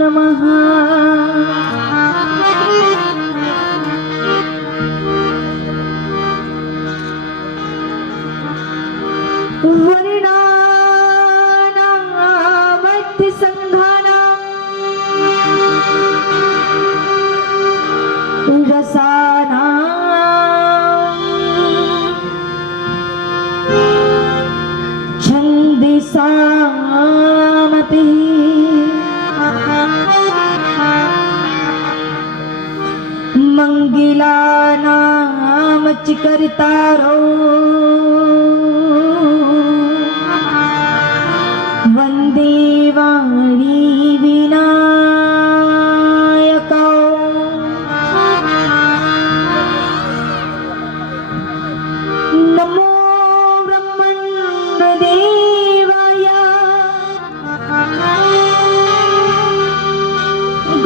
नमः। वर्णानामर्थ संघानां रसानां छन्दिसामपि मंगिलानां च कर्तारो वन्दे वाणी विनायकौ। नमो ब्रह्मण्डदेवाय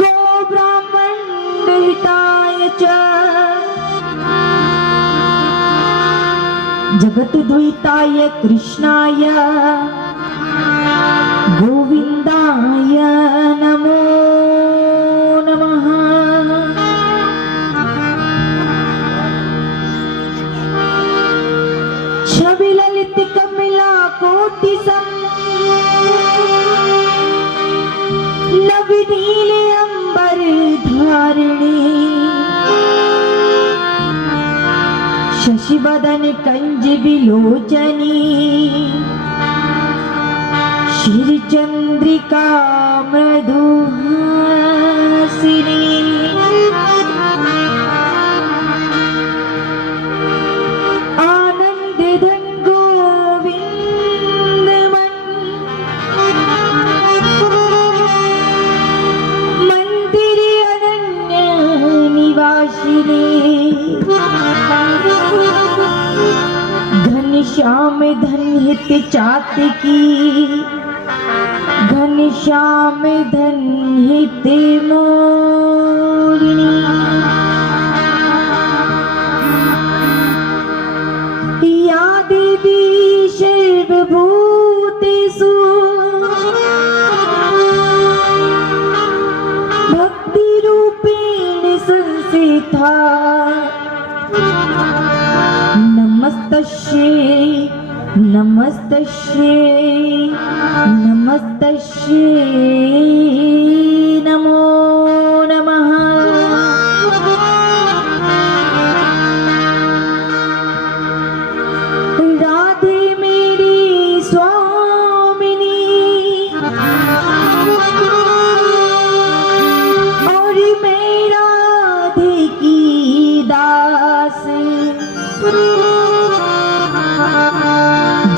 गो ब्राह्मणहिताय च जगद्द्वैताय कृष्णाय गोविंदाय नमो नमः। छवि ललित कमला कोटि सम नवनील अंबर धारिणी शशिवदन कंज विलोचनी श्री चंद्रिका मृदुहासिनी आनंद धन गोविंद मंदिर अनन्य निवासिनी घनश्याम धन हित चातकी घनश्याम धन हित मोरिणी या देवी सर्वभूतेषु भक्ति रूपेण संस्थिता नमस्तस्यै नमस्तस्यै नमस्तस्यै नमो नमः। राधे मेरी स्वामिनी और मैं राधे की दास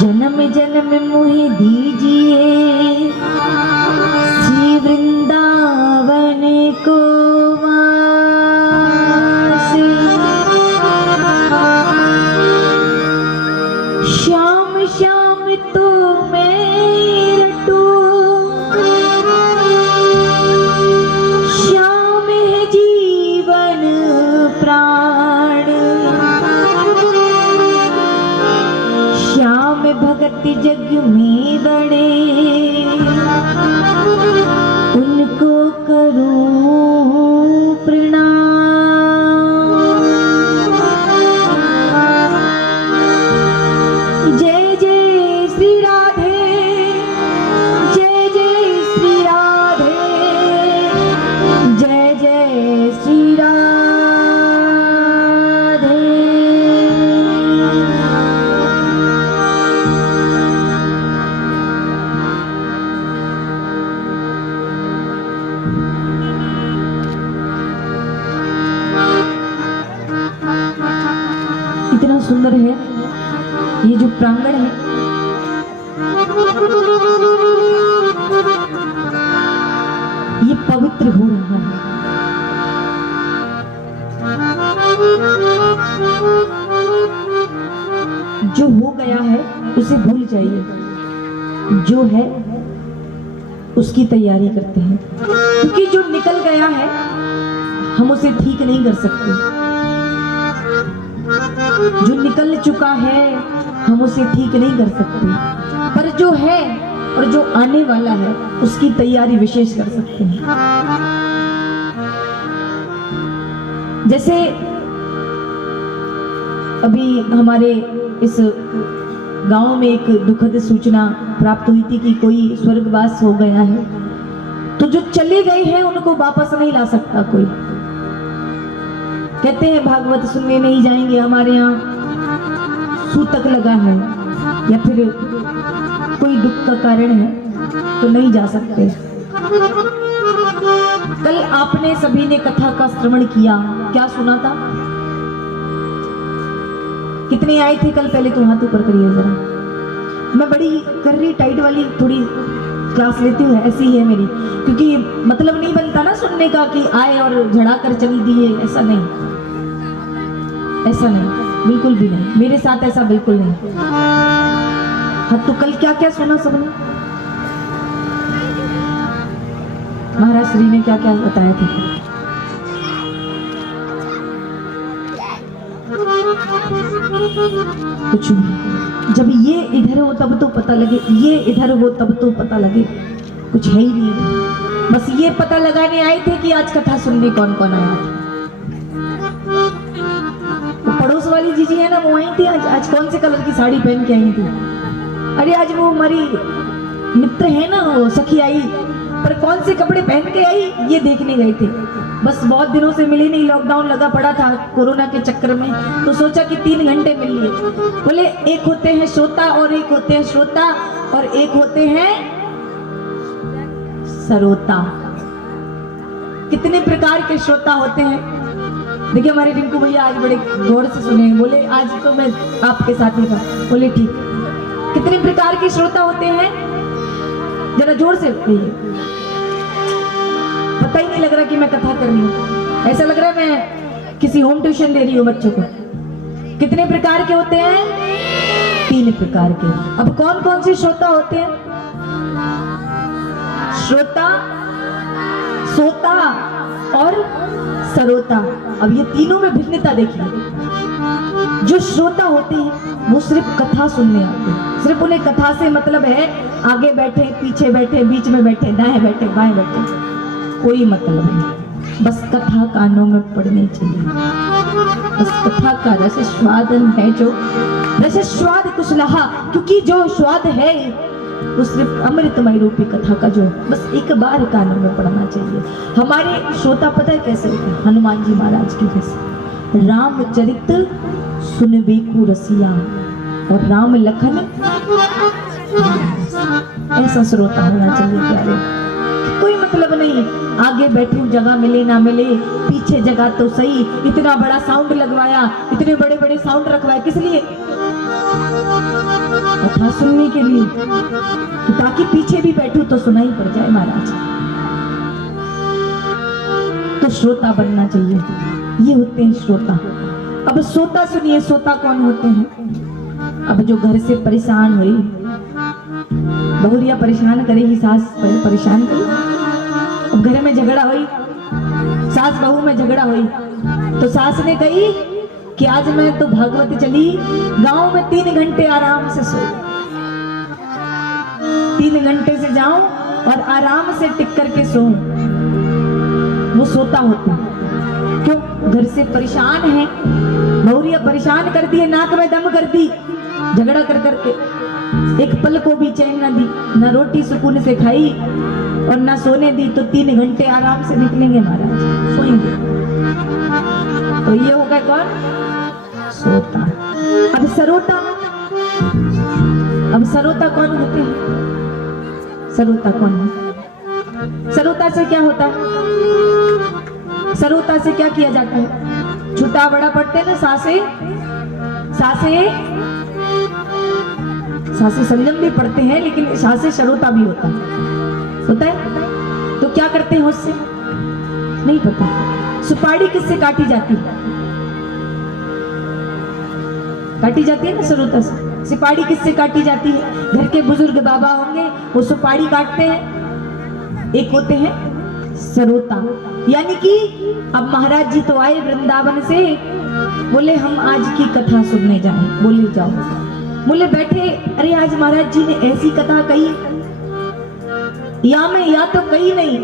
जन्म जन्म मुझे दीजिए श्री वृंदावन को वास। श्याम श्याम तो मैं रटू श्याम है जीवन प्राण श्याम भगत जग में बड़े उनको करूं प्रणाम। जय जय श्री राधे जय जय श्री राधे जय जय श्री राधे। इतना सुंदर है ये जो प्रांगण है। ये पवित्र हो रहा है। जो हो गया है उसे भूल जाइए, जो है उसकी तैयारी करते हैं, क्योंकि जो निकल गया है हम उसे ठीक नहीं कर सकते। जो निकल चुका है हम उसे ठीक नहीं कर सकते, पर जो है और जो आने वाला है उसकी तैयारी विशेष कर सकते हैं। जैसे अभी हमारे इस गांव में एक दुखद सूचना प्राप्त हुई थी कि कोई स्वर्गवास हो गया है, तो जो चले गए हैं उनको वापस नहीं ला सकता कोई। कहते हैं भागवत सुनने नहीं जाएंगे, हमारे यहाँ सूतक लगा है या फिर कोई दुख का कारण है तो नहीं जा सकते। कल आपने सभी ने कथा का श्रवण किया, क्या सुना था? कितने आए थे कल? पहले तो हाथ ऊपर करिए जरा। मैं बड़ी कर्री टाइट वाली थोड़ी क्लास लेती हूँ, ऐसी ही है मेरी, क्योंकि मतलब नहीं बनता ना सुनने का कि आए और झड़ा कर चल दिए, ऐसा नहीं, ऐसा नहीं, बिल्कुल भी नहीं, मेरे साथ ऐसा बिल्कुल नहीं। हाँ, तो कल क्या क्या सुना सबने? महाराज श्री ने क्या क्या बताया था? कुछ नहीं। जब ये इधर हो तब तो पता लगे, ये इधर हो तब तो पता लगे, कुछ है ही नहीं। बस ये पता लगाने आए थे कि आज कथा सुनने कौन कौन आया था। तो पड़ोस वाली जीजी है ना, वो आई थी आज कौन से कलर की साड़ी पहन के आई थी? अरे आज वो हमारी मित्र है ना, वो सखी आई, पर कौन से कपड़े पहन के आई ये देखने गए थे। बस बहुत दिनों से मिले नहीं, लॉकडाउन लगा पड़ा था कोरोना के चक्कर में, तो सोचा कि 3 घंटे मिल लिए। बोले एक होते हैं श्रोता और एक होते हैं श्रोता और एक होते हैं सरोता। कितने प्रकार के श्रोता होते हैं? देखिए हमारे रिंकू भैया आज बड़े गौर से सुने, बोले आज तो मैं आपके साथ ही था। बोले ठीक। कितने प्रकार के श्रोता होते हैं? जरा जोर से कहिए। पता ही नहीं लग रहा कि मैं कथा कर रही हूँ, ऐसा लग रहा है मैं किसी होम ट्यूशन दे रही हूँ बच्चों को। कितने प्रकार के होते हैं? 3 प्रकार के। अब कौन कौन से श्रोता होते हैं? श्रोता, सोता और सरोता। अब ये तीनों में भिन्नता देखिए। जो श्रोता होते हैं वो सिर्फ कथा सुनने आते हैं, सिर्फ उन्हें कथा से मतलब है आगे बैठे, पीछे बैठे, बीच में बैठे, दाएं बैठे, बाएं बैठे, कोई मतलब नहीं। बस कथा कानों में पड़नी चाहिए। बस कथा का रस स्वाद है, जो रस स्वाद कुछ लहा, क्योंकि जो स्वाद है वो सिर्फ अमृतमय रूपी कथा का, जो बस एक बार कानों में पड़ना चाहिए। हमारे श्रोता पता है कैसे होते हैं? हनुमान जी महाराज के जैसे। रामचरित सुनबे को रसिया और राम लखन, ऐसा श्रोता होना चाहिए प्यारे। कोई मतलब नहीं आगे बैठे जगह मिले ना मिले, पीछे जगह तो सही, इतना बड़ा साउंड लगवाया, इतने बड़े बड़े साउंड रखवाए, किस लिए? कथा सुनने के लिए, तो ताकि पीछे भी बैठूं तो सुनाई पड़ जाए महाराज। तो श्रोता बनना चाहिए, ये होते हैं श्रोता। अब सोता सुनिए, सोता कौन होते हैं? अब जो घर से परेशान हुई, बहुरिया परेशान करेगी, सास परेशान करेगी। अब घर में झगड़ा हुई, सास बहू में झगड़ा हुई, तो सास ने कही कि आज मैं तो भागवत चली, गांव में 3 घंटे आराम से सो, 3 घंटे से जाऊं और आराम से टिक करके सोऊं। वो सोता होता है। क्यों? घर से परेशान है, बहुरिया परेशान कर दी, नाक में दम कर दी, झगड़ा कर करके एक पल को भी चैन न दी, न रोटी सुकून से खाई और न सोने दी। तो 3 घंटे आराम से निकलेंगे महाराज, सोएंगे। तो ये हो गया कौन? सोता। अब सरोता, अब सरोता कौन होते हैं? सरोता कौन है? सरोता से क्या होता है? सरोता से क्या किया जाता है? छोटा बड़ा पढ़ते हैं ना, सासे सासे सासे संयम भी पढ़ते हैं, लेकिन सासे सरोता भी होता है। तो क्या करते हैं उससे? नहीं पता। सुपारी किससे काटी जाती है? काटी जाती है ना सरोता से। सुपारी किससे काटी जाती है? घर के बुजुर्ग बाबा होंगे, वो सुपारी काटते हैं। एक होते हैं सरोता, यानी कि अब महाराज जी तो आए वृंदावन से, बोले हम आज की कथा सुनने जाएं। बोले जाओ। बोले बैठे, अरे आज महाराज जी ने ऐसी कथा कही, या मैं या तो कहीं नहीं।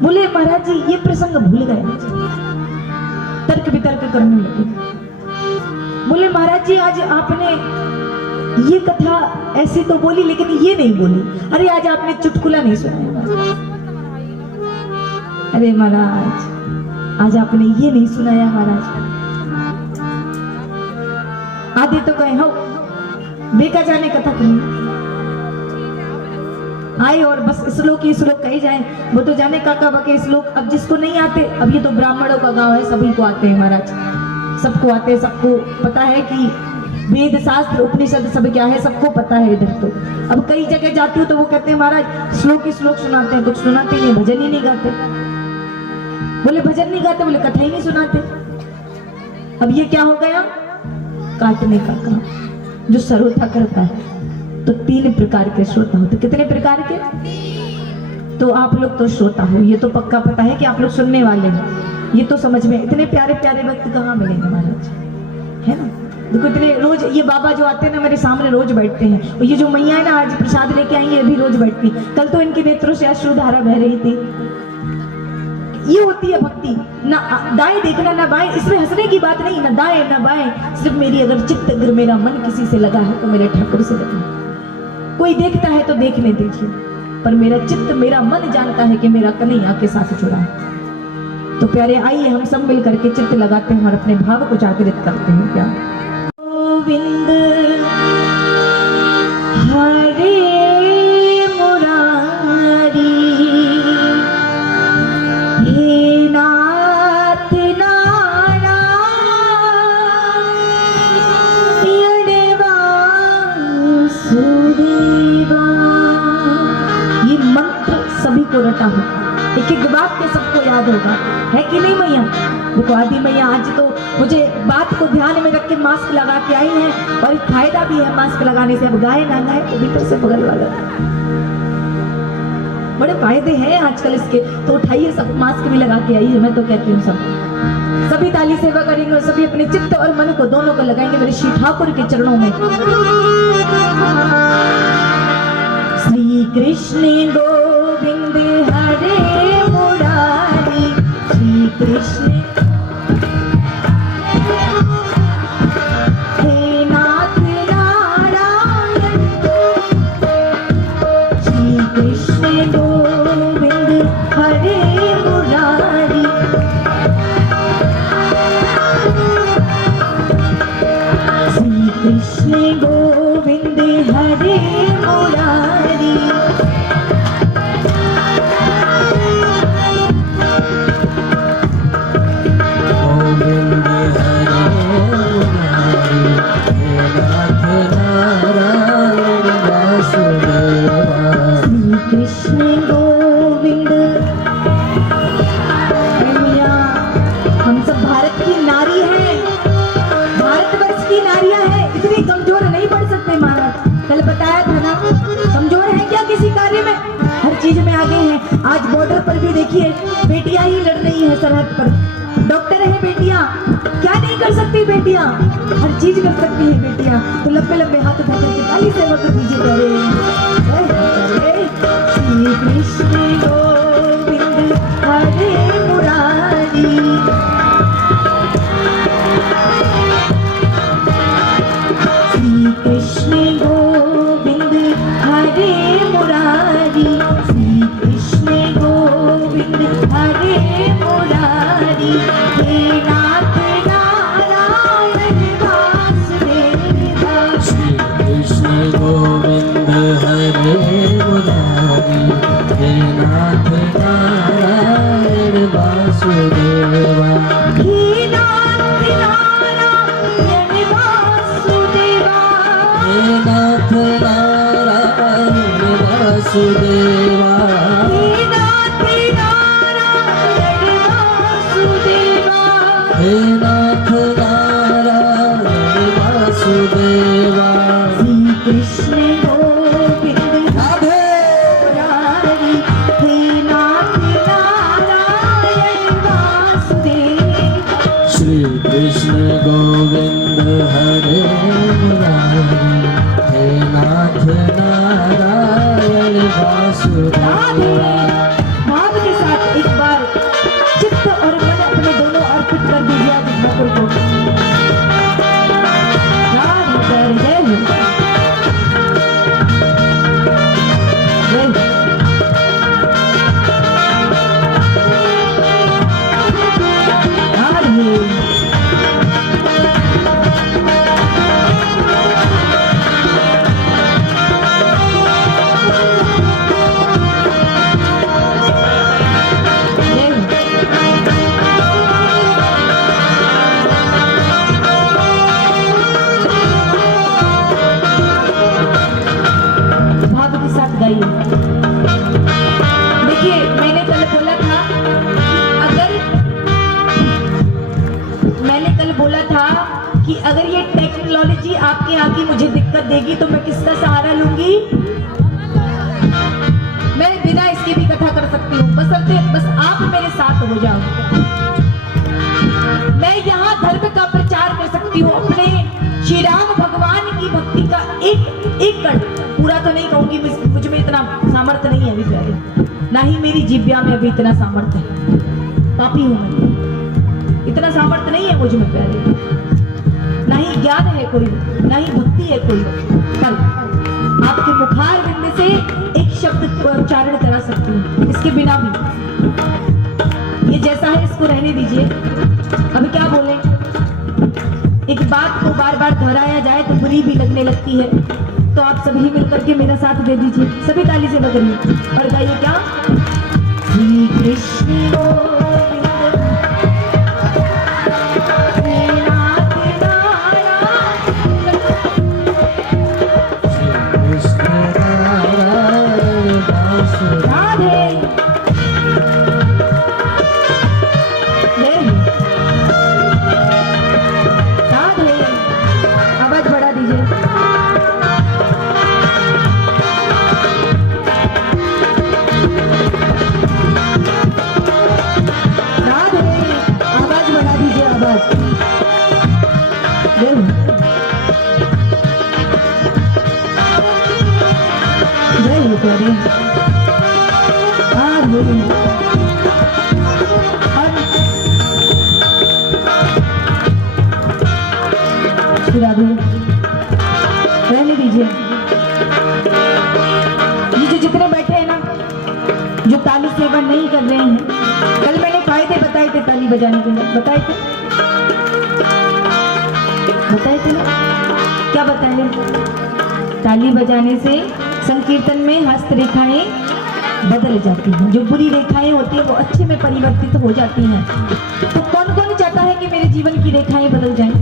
बोले महाराज जी ये प्रसंग भूल गए, तर्क वितर्क करने लगे। बोले महाराज जी आज आपने ये कथा ऐसी तो बोली लेकिन ये नहीं बोली। अरे आज आपने चुटकुला नहीं सुनाया। अरे महाराज आज आपने ये नहीं सुनाया महाराज। आदि तो कहे हो बेका जाने कथा कही आए और बस श्लोक ही श्लोक कही जाए, वो तो जाने काका बके श्लोक। अब जिसको नहीं आते, अब ये तो ब्राह्मणों का गांव है, सभी को आते हैं महाराज, सबको आते हैं, सबको पता है कि वेद शास्त्र उपनिषद सब क्या है, सबको पता है इधर। तो अब कई जगह जाती हूँ तो वो कहते हैं महाराज श्लोक ही श्लोक सुनाते हैं, कुछ सुनाते नहीं, भजन ही नहीं गाते। बोले भजन नहीं गाते, बोले कथा ही नहीं सुनाते। अब ये क्या हो गया, काटने का काम। जो श्रोता करता है तो 3 प्रकार के श्रोता होते। कितने प्रकार के? तो आप लोग तो श्रोता हो, ये तो पक्का पता है कि आप लोग सुनने वाले हो, ये तो समझ में। इतने प्यारे प्यारे वक्त कहाँ मिलेंगे महाराज, है ना। देखो इतने रोज ये बाबा जो आते हैं ना मेरे सामने रोज बैठते हैं, और ये जो मैया है ना आज प्रसाद लेके आई है, भी रोज बैठती। कल तो इनके नेत्रों से अश्रुधारा बह रही थी। ये होती है भक्ति, ना दाएं देखना ना बाएं। इसमें हंसने की बात नहीं, ना दाएं ना बाएं, सिर्फ मेरी अगर चित्त, अगर मेरा मन किसी से लगा है तो मेरे ठाकुर से लगा है। कोई देखता है तो देखने दीजिए, पर मेरा चित्त, मेरा मन जानता है कि मेरा कन्हैया के साथ जुड़ा है। तो प्यारे आइए हम सब मिल करके चित्त लगाते हैं और अपने भाव को जागृत करते हैं। क्या गोविंद हरे मुरारी, हे नाथ नारायण वासुदेवा। ये मंत्र सभी को रटा होगा, एक एक बात के सबको याद होगा, है कि नहीं मैया। देखो आदि मैया आज तो मुझे बात को ध्यान में रख के मास्क लगा के आई है, और एक फायदा भी है मास्क लगाने से। अब गाय ना गाय तो भीतर से बगल वाला, बड़े फायदे हैं आजकल इसके। तो उठाइए सब, मास्क भी लगा के आइए। मैं तो कहती हूँ सब सभी ताली सेवा करेंगे और सभी अपने चित्त और मन को दोनों को लगाएंगे मेरे श्री ठाकुर के चरणों में। श्री कृष्ण गोविंद हरे मुरारी, श्री कृष्ण हे नाथ नारायण, श्री कृष्ण गोविंद हरे मुरारी, श्री कृष्ण गोविंद हरे मुरारी। कृष्ण गोविंद। हम सब भारत की नारी हैं, भारतवर्ष की नारियां हैं, इतनी कमजोर नहीं पड़ सकते महाराज। कल बताया था ना, कमजोर है क्या किसी कार्य में? हर चीज में आगे हैं। आज बॉर्डर पर भी देखिए बेटियां ही लड़ रही है सरहद पर। डॉक्टर है बेटियां, क्या नहीं कर सकती बेटियां, हर चीज कर सकती है बेटियां। तो लंबे लंबे हाथ उठा करके ताली से वक्त दीजिए। श्री कृष्ण गोविंद हरे मुरारी, श्री कृष्ण गोविंद हरे मुरारी, श्री कृष्ण गोविंद हरे मुरारी, हे नाथ नारायण वासुदेवा। श्री कृष्ण गोविंद हरे मुरारी, हे नाथ नारायण वासुदेवा, हे नाथ नारायण वासुदेवा, हे नाथ नारायण वासुदेवा, हे नाथ नारायण वासुदेवा, हे नाथ नारायण वासुदेवा। श्री कृष्ण गोविंद हरे मुरारी, हे नाथ नारायण वासुदेवा, श्री कृष्ण गोविंद हरे मुरारी, हे नाथ नारायण वासुदेवा। आपकी आंखी मुझे दिक्कत देगी तो मैं किसका सहारा लूंगी? मैं बिना इसके भी कथा कर सकती हूँ, बस आप मेरे साथ हो जाओ। मैं यहाँ धर्म का प्रचार कर सकती हूँ, अपने श्री राम भगवान की भक्ति का एक कण, पूरा तो नहीं कहूंगी, मुझ में इतना सामर्थ्य नहीं है अभी प्यारे, ना ही मेरी जिब्या में अभी इतना सामर्थ्य है, पापी हूं मैं, इतना सामर्थ्य नहीं है मुझ में प्यारे, ना ही ज्ञान है कोई, ना ही भक्ति है कोई, पर आपके मुखार बिंद से एक शब्द को उच्चारण करा सकती हूँ, इसके बिना भी ये जैसा है इसको रहने दीजिए। अभी क्या बोले, एक बात को बार बार दोहराया जाए तो बुरी भी लगने लगती है, तो आप सभी मिलकर के मेरा साथ दे दीजिए, सभी ताली से बजाइए और गाइए क्या, श्री कृष्ण रहने दीजिए। ये जो जितने बैठे हैं ना, जो ताली सेवन नहीं कर रहे हैं, कल मैंने फायदे बताए थे ताली बजाने के लिए, बताए थे ना, क्या बताए? ताली बजाने से संकीर्तन में हस्तरेखाएं बदल जाती हैं, जो बुरी रेखाएं होती है वो अच्छे में परिवर्तित हो जाती हैं। तो कौन कौन चाहता है कि मेरे जीवन की रेखाएं बदल जाएं?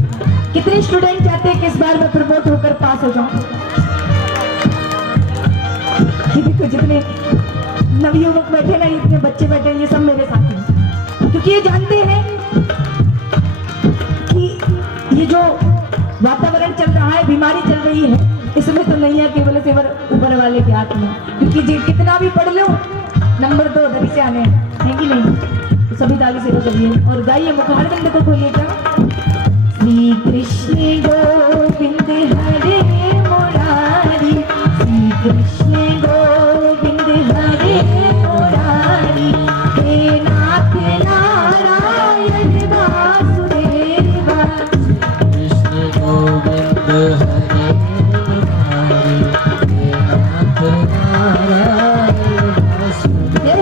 कितने स्टूडेंट चाहते हैं कि इस बार मैं प्रमोट होकर पास हो जाऊं? तो जितने नवयुवक बैठे ना, इतने बच्चे बैठे, ये सब मेरे साथ हैं, क्योंकि ये जानते हैं कि ये जो वातावरण चल रहा है, बीमारी चल रही है, इसमें तो नहीं है केवल केवल ऊपर वाले के हाथ में, क्योंकि कितना भी पढ़ लो नंबर तो उधर से आने हैं कि नहीं? तो सभी ताली से करिए और गाइए, मुखार बिंद को खोलिए क्या, श्री कृष्ण गोविंद हरे मुरारी, श्री कृष्ण गोविंद हरे मुरारी, हे नाथ नारायण वासुदेवा, कृष्ण गोविंद हरे मुरारी, हे नाथ नारायण वासुदेवा।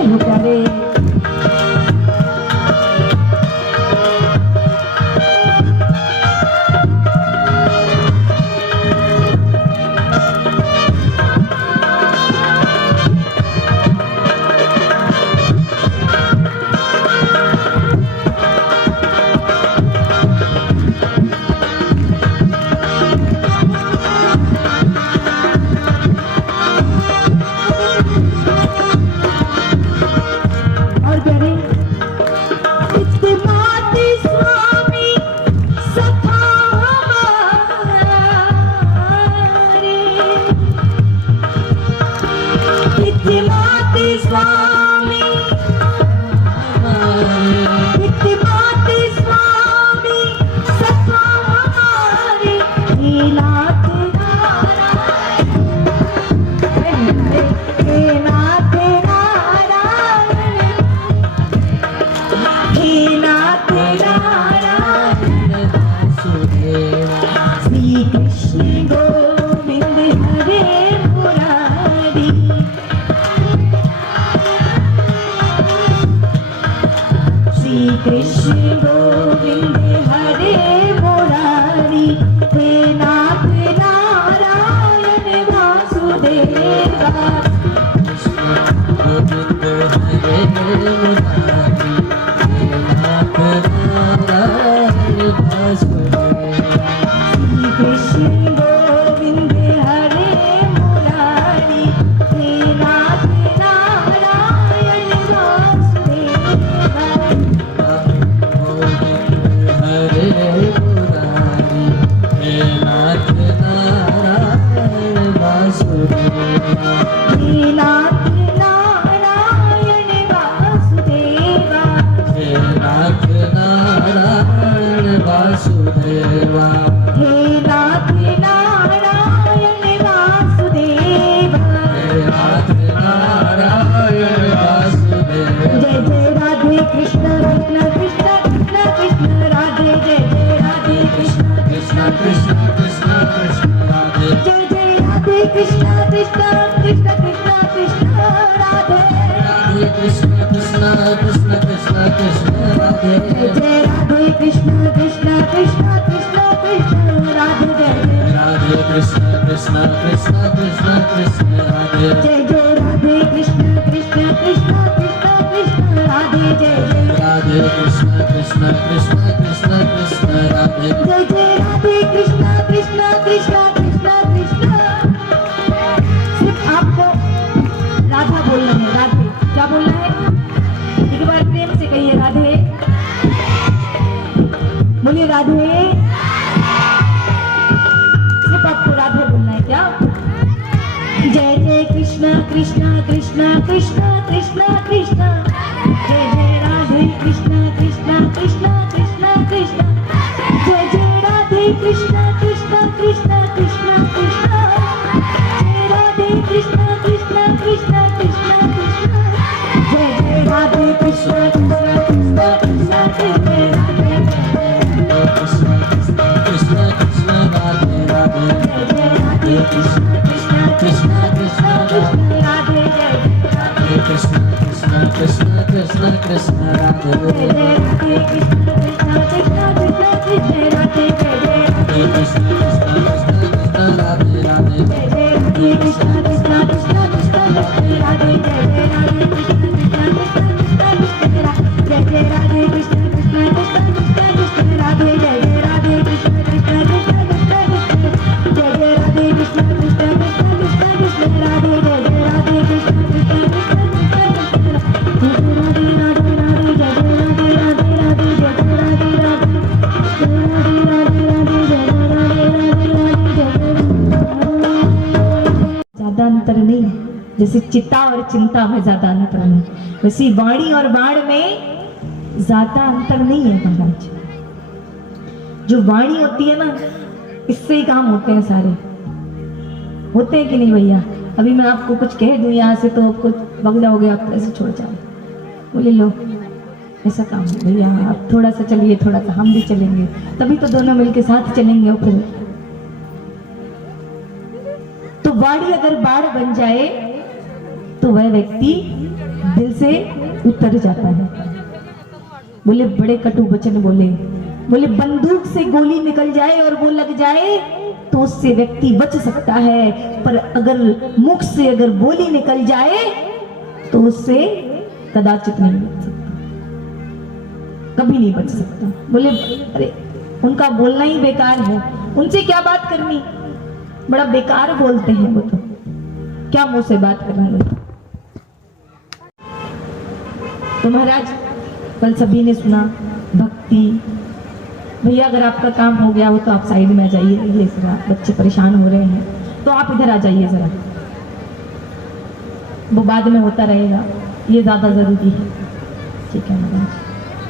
कृष्ण गोविंद हरे मुरारी, हे नाथ नारायण वासुदेवा, गोविंद हरे मुरारी, हे नाथ नारायण वासुदेवा, कृष्ण गोविंद हरे मुरारी, हे नाथ नारायण वासुदेवा, हरे बोलिए राधे। सिर्फ आपको राधे बोलना है क्या? जय जय कृष्णा कृष्णा कृष्णा कृष्णा कृष्णा कृष्णा, जय जय राधे कृष्णा कृष्णा कृष्णा कृष्णा कृष्णा, जय जय राधे कृष्णा कृष्णा कृष्णा कृष्णा कृष्णा, जय राधे कृष्णा कृष्णा कृष्णा कृष्णा कृष्णा, जय जय Radhe Krishna Krishna Krishna Krishna Krishna, Krishna Krishna Krishna Radhe Radhe Krishna Krishna Krishna Krishna Radhe Radhe Krishna Krishna Krishna Radhe Radhe Krishna Krishna Krishna Krishna Radhe Radhe Krishna Krishna Krishna Radhe Krishna Krishna Krishna Radhe Radhe Krishna Krishna Krishna Krishna Radhe Krishna Krishna Krishna Krishna Radhe Radhe Krishna ज्यादा अंतर नहीं, जैसे चिता और चिंता में ज्यादा अंतर नहीं, वैसे वाणी और बाण में ज्यादा अंतर नहीं है महाराज। जो वाणी होती है ना, इससे ही काम होते हैं सारे, होते हैं कि नहीं भैया? अभी मैं आपको कुछ कह दूं यहाँ से तो आपको बगला हो गया, आप ऐसे छोड़ जाओ, बोले लो ऐसा काम है भैया, आप थोड़ा सा चलिए, थोड़ा सा हम भी चलेंगे, तभी तो दोनों मिलके साथ चलेंगे। और फिर तो वाणी अगर बाढ़ बन जाए तो वह व्यक्ति दिल से उतर जाता है। बोले बड़े कटु वचन बोले, बोले बंदूक से गोली निकल जाए और वो लग जाए तो उससे व्यक्ति बच सकता है, पर अगर मुख से अगर गोली निकल जाए तो उससे कदाचित नहीं बच सकता, कभी नहीं बच सकता। बोले अरे उनका बोलना ही बेकार है, उनसे क्या बात करनी, बड़ा बेकार बोलते हैं वो, तो क्या मुंह से बात करेंगे। तो महाराज कल सभी ने सुना भक्ति। भैया अगर आपका काम हो गया हो तो आप साइड में आ जाइए, ये जरा बच्चे परेशान हो रहे हैं तो आप इधर आ जाइए जरा, वो बाद में होता रहेगा, ये ज्यादा जरूरी है। ठीक है महाराज,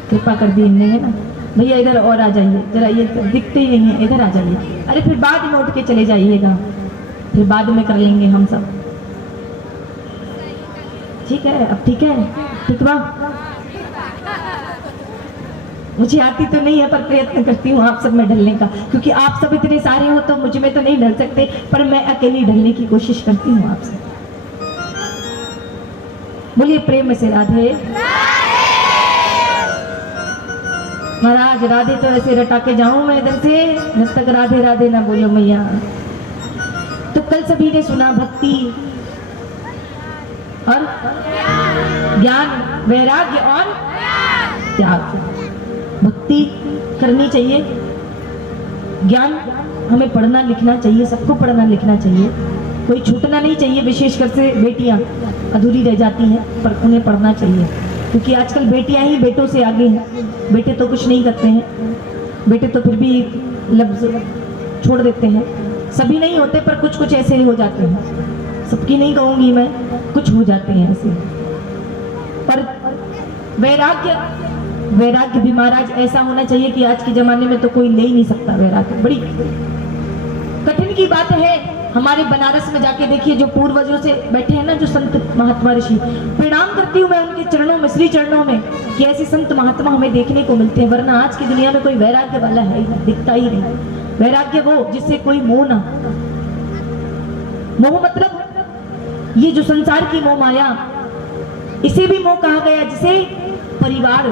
कृपा कर दी इनने, है ना भैया? इधर और आ जाइए जरा, ये दिखते ही नहीं है, इधर आ जाइए। अरे फिर बाद में उठ के चले जाइएगा, फिर बाद में कर लेंगे हम सब। ठीक है, अब ठीक है, ठीक बा? मुझे आती तो नहीं है पर प्रयत्न करती हूँ आप सब में ढलने का, क्योंकि आप सब इतने सारे हो तो मुझ में तो नहीं ढल सकते, पर मैं अकेली ढलने की कोशिश करती हूँ आपसे। बोलिए प्रेम से राधे। महाराज राधे तो ऐसे रटा के जाऊं मैं इधर से, जब तक राधे राधे ना बोलो मैया। तो कल सभी ने सुना भक्ति और ज्ञान, वैराग्य और त्याग। भक्ति करनी चाहिए, ज्ञान हमें पढ़ना लिखना चाहिए, सबको पढ़ना लिखना चाहिए, कोई छूटना नहीं चाहिए। विशेषकर से बेटियां अधूरी रह जाती हैं, पर उन्हें पढ़ना चाहिए, क्योंकि आजकल बेटियां ही बेटों से आगे हैं। बेटे तो कुछ नहीं करते हैं, बेटे तो फिर भी लफ्ज छोड़ देते हैं। सभी नहीं होते पर कुछ कुछ ऐसे ही हो जाते हैं, सबकी नहीं कहूंगी मैं, कुछ हो जाते हैं ऐसे। पर वैराग्य, वैराग्य भी महाराज ऐसा होना चाहिए कि आज के जमाने में तो कोई ले ही नहीं सकता वैराग्य। बड़ी कठिन की बात है। हमारे बनारस में जाके देखिए, जो पूर्वजों से बैठे हैं ना, जो संत महात्मा ऋषि, प्रणाम करती हूँ मैं उनके चरणों में, श्री चरणों में, कि ऐसे संत महात्मा हमें देखने को मिलते हैं। वरना आज की दुनिया में कोई वैराग्य वाला है ही, दिखता ही नहीं। वैराग्य वो जिससे कोई मोह ना, मोह मतलब ये जो संसार की मोह माया, इसे भी मोह कहा गया, जिसे परिवार,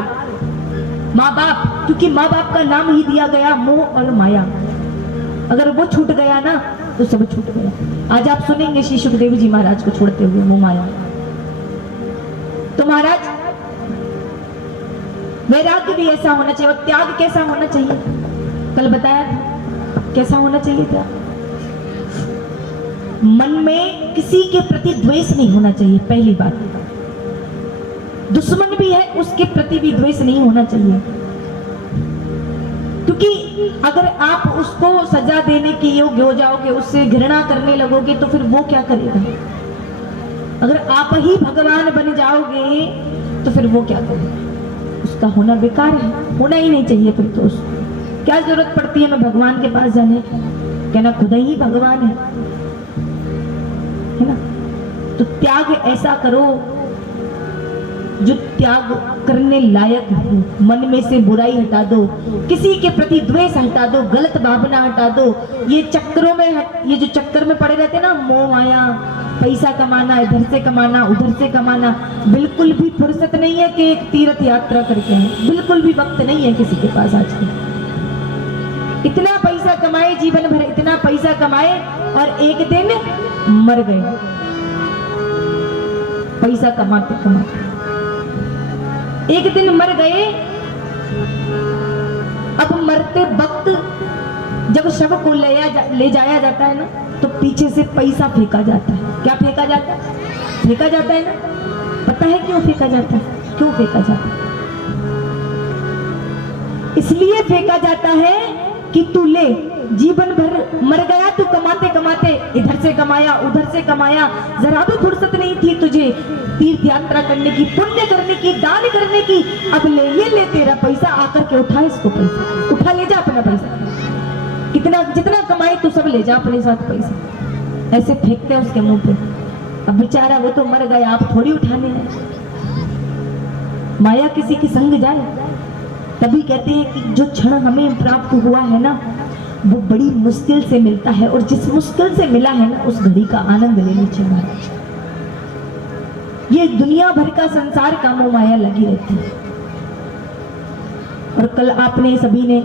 माँ बाप, क्योंकि माँ बाप का नाम ही दिया गया मोह और माया। अगर वो छूट गया ना तो सब छूट गया। आज आप सुनेंगे श्री सुखदेव जी महाराज को छोड़ते हुए मोह माया। तो महाराज वैराग्य भी ऐसा होना चाहिए, और त्याग कैसा होना चाहिए, कल बताया था कैसा होना चाहिए था। मन में किसी के प्रति द्वेष नहीं होना चाहिए, पहली बात। दुश्मन भी है उसके प्रति भी द्वेष नहीं होना चाहिए, क्योंकि अगर आप उसको सजा देने के योग्य हो जाओगे, उससे घृणा करने लगोगे, तो फिर वो क्या करेगा। अगर आप ही भगवान बन जाओगे तो फिर वो क्या करेगा, उसका होना बेकार है, होना ही नहीं चाहिए। फिर तो उसको क्या जरूरत पड़ती है हमें भगवान के पास जाने की, कहना खुदा ही भगवान है ना। तो त्याग ऐसा करो जो त्याग करने लायक हो। मन में से बुराई हटा दो, किसी के प्रति द्वेष हटा दो, गलत भावना हटा दो। ये चक्करों में ये जो चक्कर में पड़े रहते ना, मोह माया, पैसा कमाना, इधर से कमाना उधर से कमाना, बिल्कुल भी फुर्सत नहीं है कि एक तीर्थ यात्रा करके हैं, बिल्कुल भी वक्त नहीं है किसी के पास आज के। इतना पैसा कमाए जीवन भर, इतना पैसा कमाए और एक दिन मर गए, पैसा कमाते कमाते एक दिन मर गए। अब मरते वक्त जब शव को ले जाया जाता है ना, तो पीछे से पैसा फेंका जाता है। क्या फेंका जाता है? फेंका जाता है ना। पता है क्यों फेंका जाता है? क्यों फेंका जाता है? इसलिए फेंका जाता है कि तू ले, जीवन भर मर गया, तू कमाते कमाते इधर से कमाया उधर से कमाया, जरा भी फुर्सत नहीं थी तुझे तीर्थ यात्रा करने की, पुण्य करने की, दान करने की। अब ये ले तेरा पैसा, आकर के उठा इसको, पैसा उठा, ले जा अपना पैसा, कितना जितना कमाए तू सब ले जा अपने साथ पैसा। ऐसे फेंकते हैं उसके मुंह पे। अब बेचारा वो तो मर गया, आप थोड़ी उठाने हैं। माया किसी के संग जाए, तभी कहते हैं कि जो क्षण हमें प्राप्त हुआ है ना, वो बड़ी मुश्किल से मिलता है, और जिस मुश्किल से मिला है ना, उस घड़ी का आनंद लेना चाहिए। ये दुनिया भर का संसार का मोह माया लगी रहती है। और कल आपने सभी ने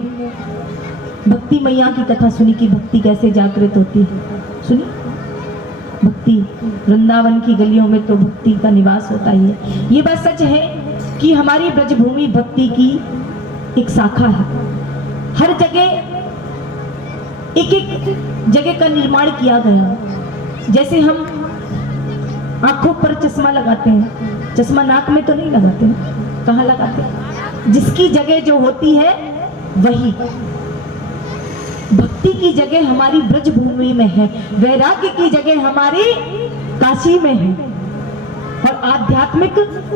भक्ति मैया की कथा सुनी कि भक्ति कैसे जागृत होती है, सुनी। भक्ति वृंदावन की गलियों में तो भक्ति का निवास होता ही है। ये बात सच है कि हमारी ब्रजभूमि भक्ति की एक शाखा है। हर जगह एक एक जगह का निर्माण किया गया। जैसे हम आंखों पर चश्मा लगाते हैं, चश्मा नाक में तो नहीं लगाते हैं, कहाँ लगाते हैं? जिसकी जगह जो होती है वही। भक्ति की जगह हमारी ब्रजभूमि में है, वैराग्य की जगह हमारी काशी में है, और आध्यात्मिक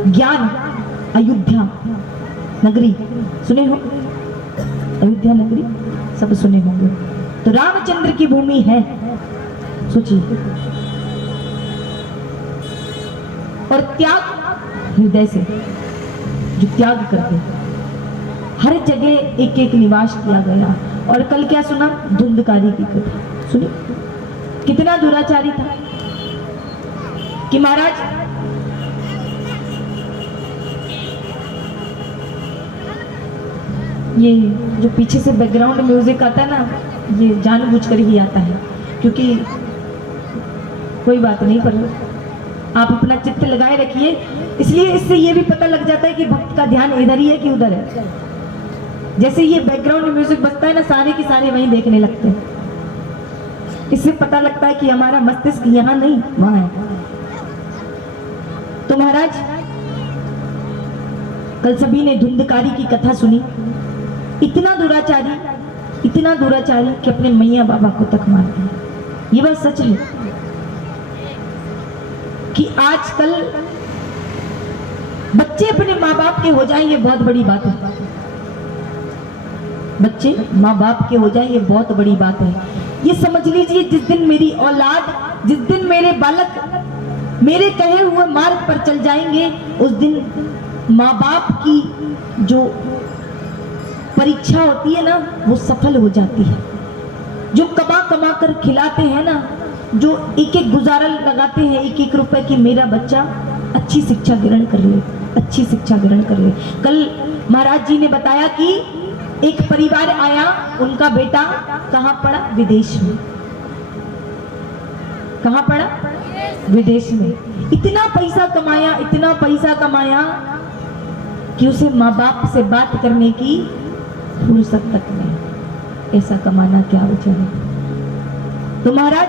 ज्ञान अयोध्या नगरी, सुने हो? अयोध्या नगरी सब सुने होंगे। तो रामचंद्र की भूमि है, सोचिए। और त्याग हृदय से, जो त्याग करते, हर जगह एक एक निवास किया गया। और कल क्या सुना? धुंधकारी की कथा सुनी। कितना दुराचारी था कि महाराज ये जो पीछे से बैकग्राउंड म्यूजिक आता है ना, ये जानबूझकर ही आता है, क्योंकि कोई बात नहीं, पर आप अपना चित्त लगाए रखिए। इसलिए इससे ये भी पता लग जाता है कि भक्त का ध्यान इधर ही है कि उधर है। जैसे ये बैकग्राउंड म्यूजिक बजता है ना, सारे के सारे वहीं देखने लगते हैं। इससे पता लगता है कि हमारा मस्तिष्क यहाँ नहीं वहां है। तो महाराज कल सभी ने धुंधकारी की कथा सुनी। इतना दुराचारी कि अपने मैया बाबा को तक मारते हैं। ये बात सच है कि आजकल बच्चे अपने माँ बाप के हो जाएं, ये बहुत बड़ी बात है। बच्चे माँ बाप के हो जाएं, ये बहुत बड़ी बात है। ये समझ लीजिए, जिस दिन मेरी औलाद, जिस दिन मेरे बालक मेरे कहे हुए मार्ग पर चल जाएंगे, उस दिन माँ बाप की जो परीक्षा होती है ना, वो सफल हो जाती है। जो कमा कमा कर खिलाते हैं ना, जो एक एक गुजारा लगाते हैं एक एक रुपए की, मेरा बच्चा अच्छी शिक्षा ग्रहण कर ले, अच्छी शिक्षा ग्रहण कर ले। कल महाराज जी ने बताया कि एक परिवार आया, उनका बेटा कहाँ पढ़ा? विदेश में। कहाँ पढ़ा? विदेश में, इतना पैसा कमाया, इतना पैसा कमाया कि उसे माँ बाप से बात करने की फुर्सत तक नहीं। ऐसा कमाना क्या वजह है? तो महाराज,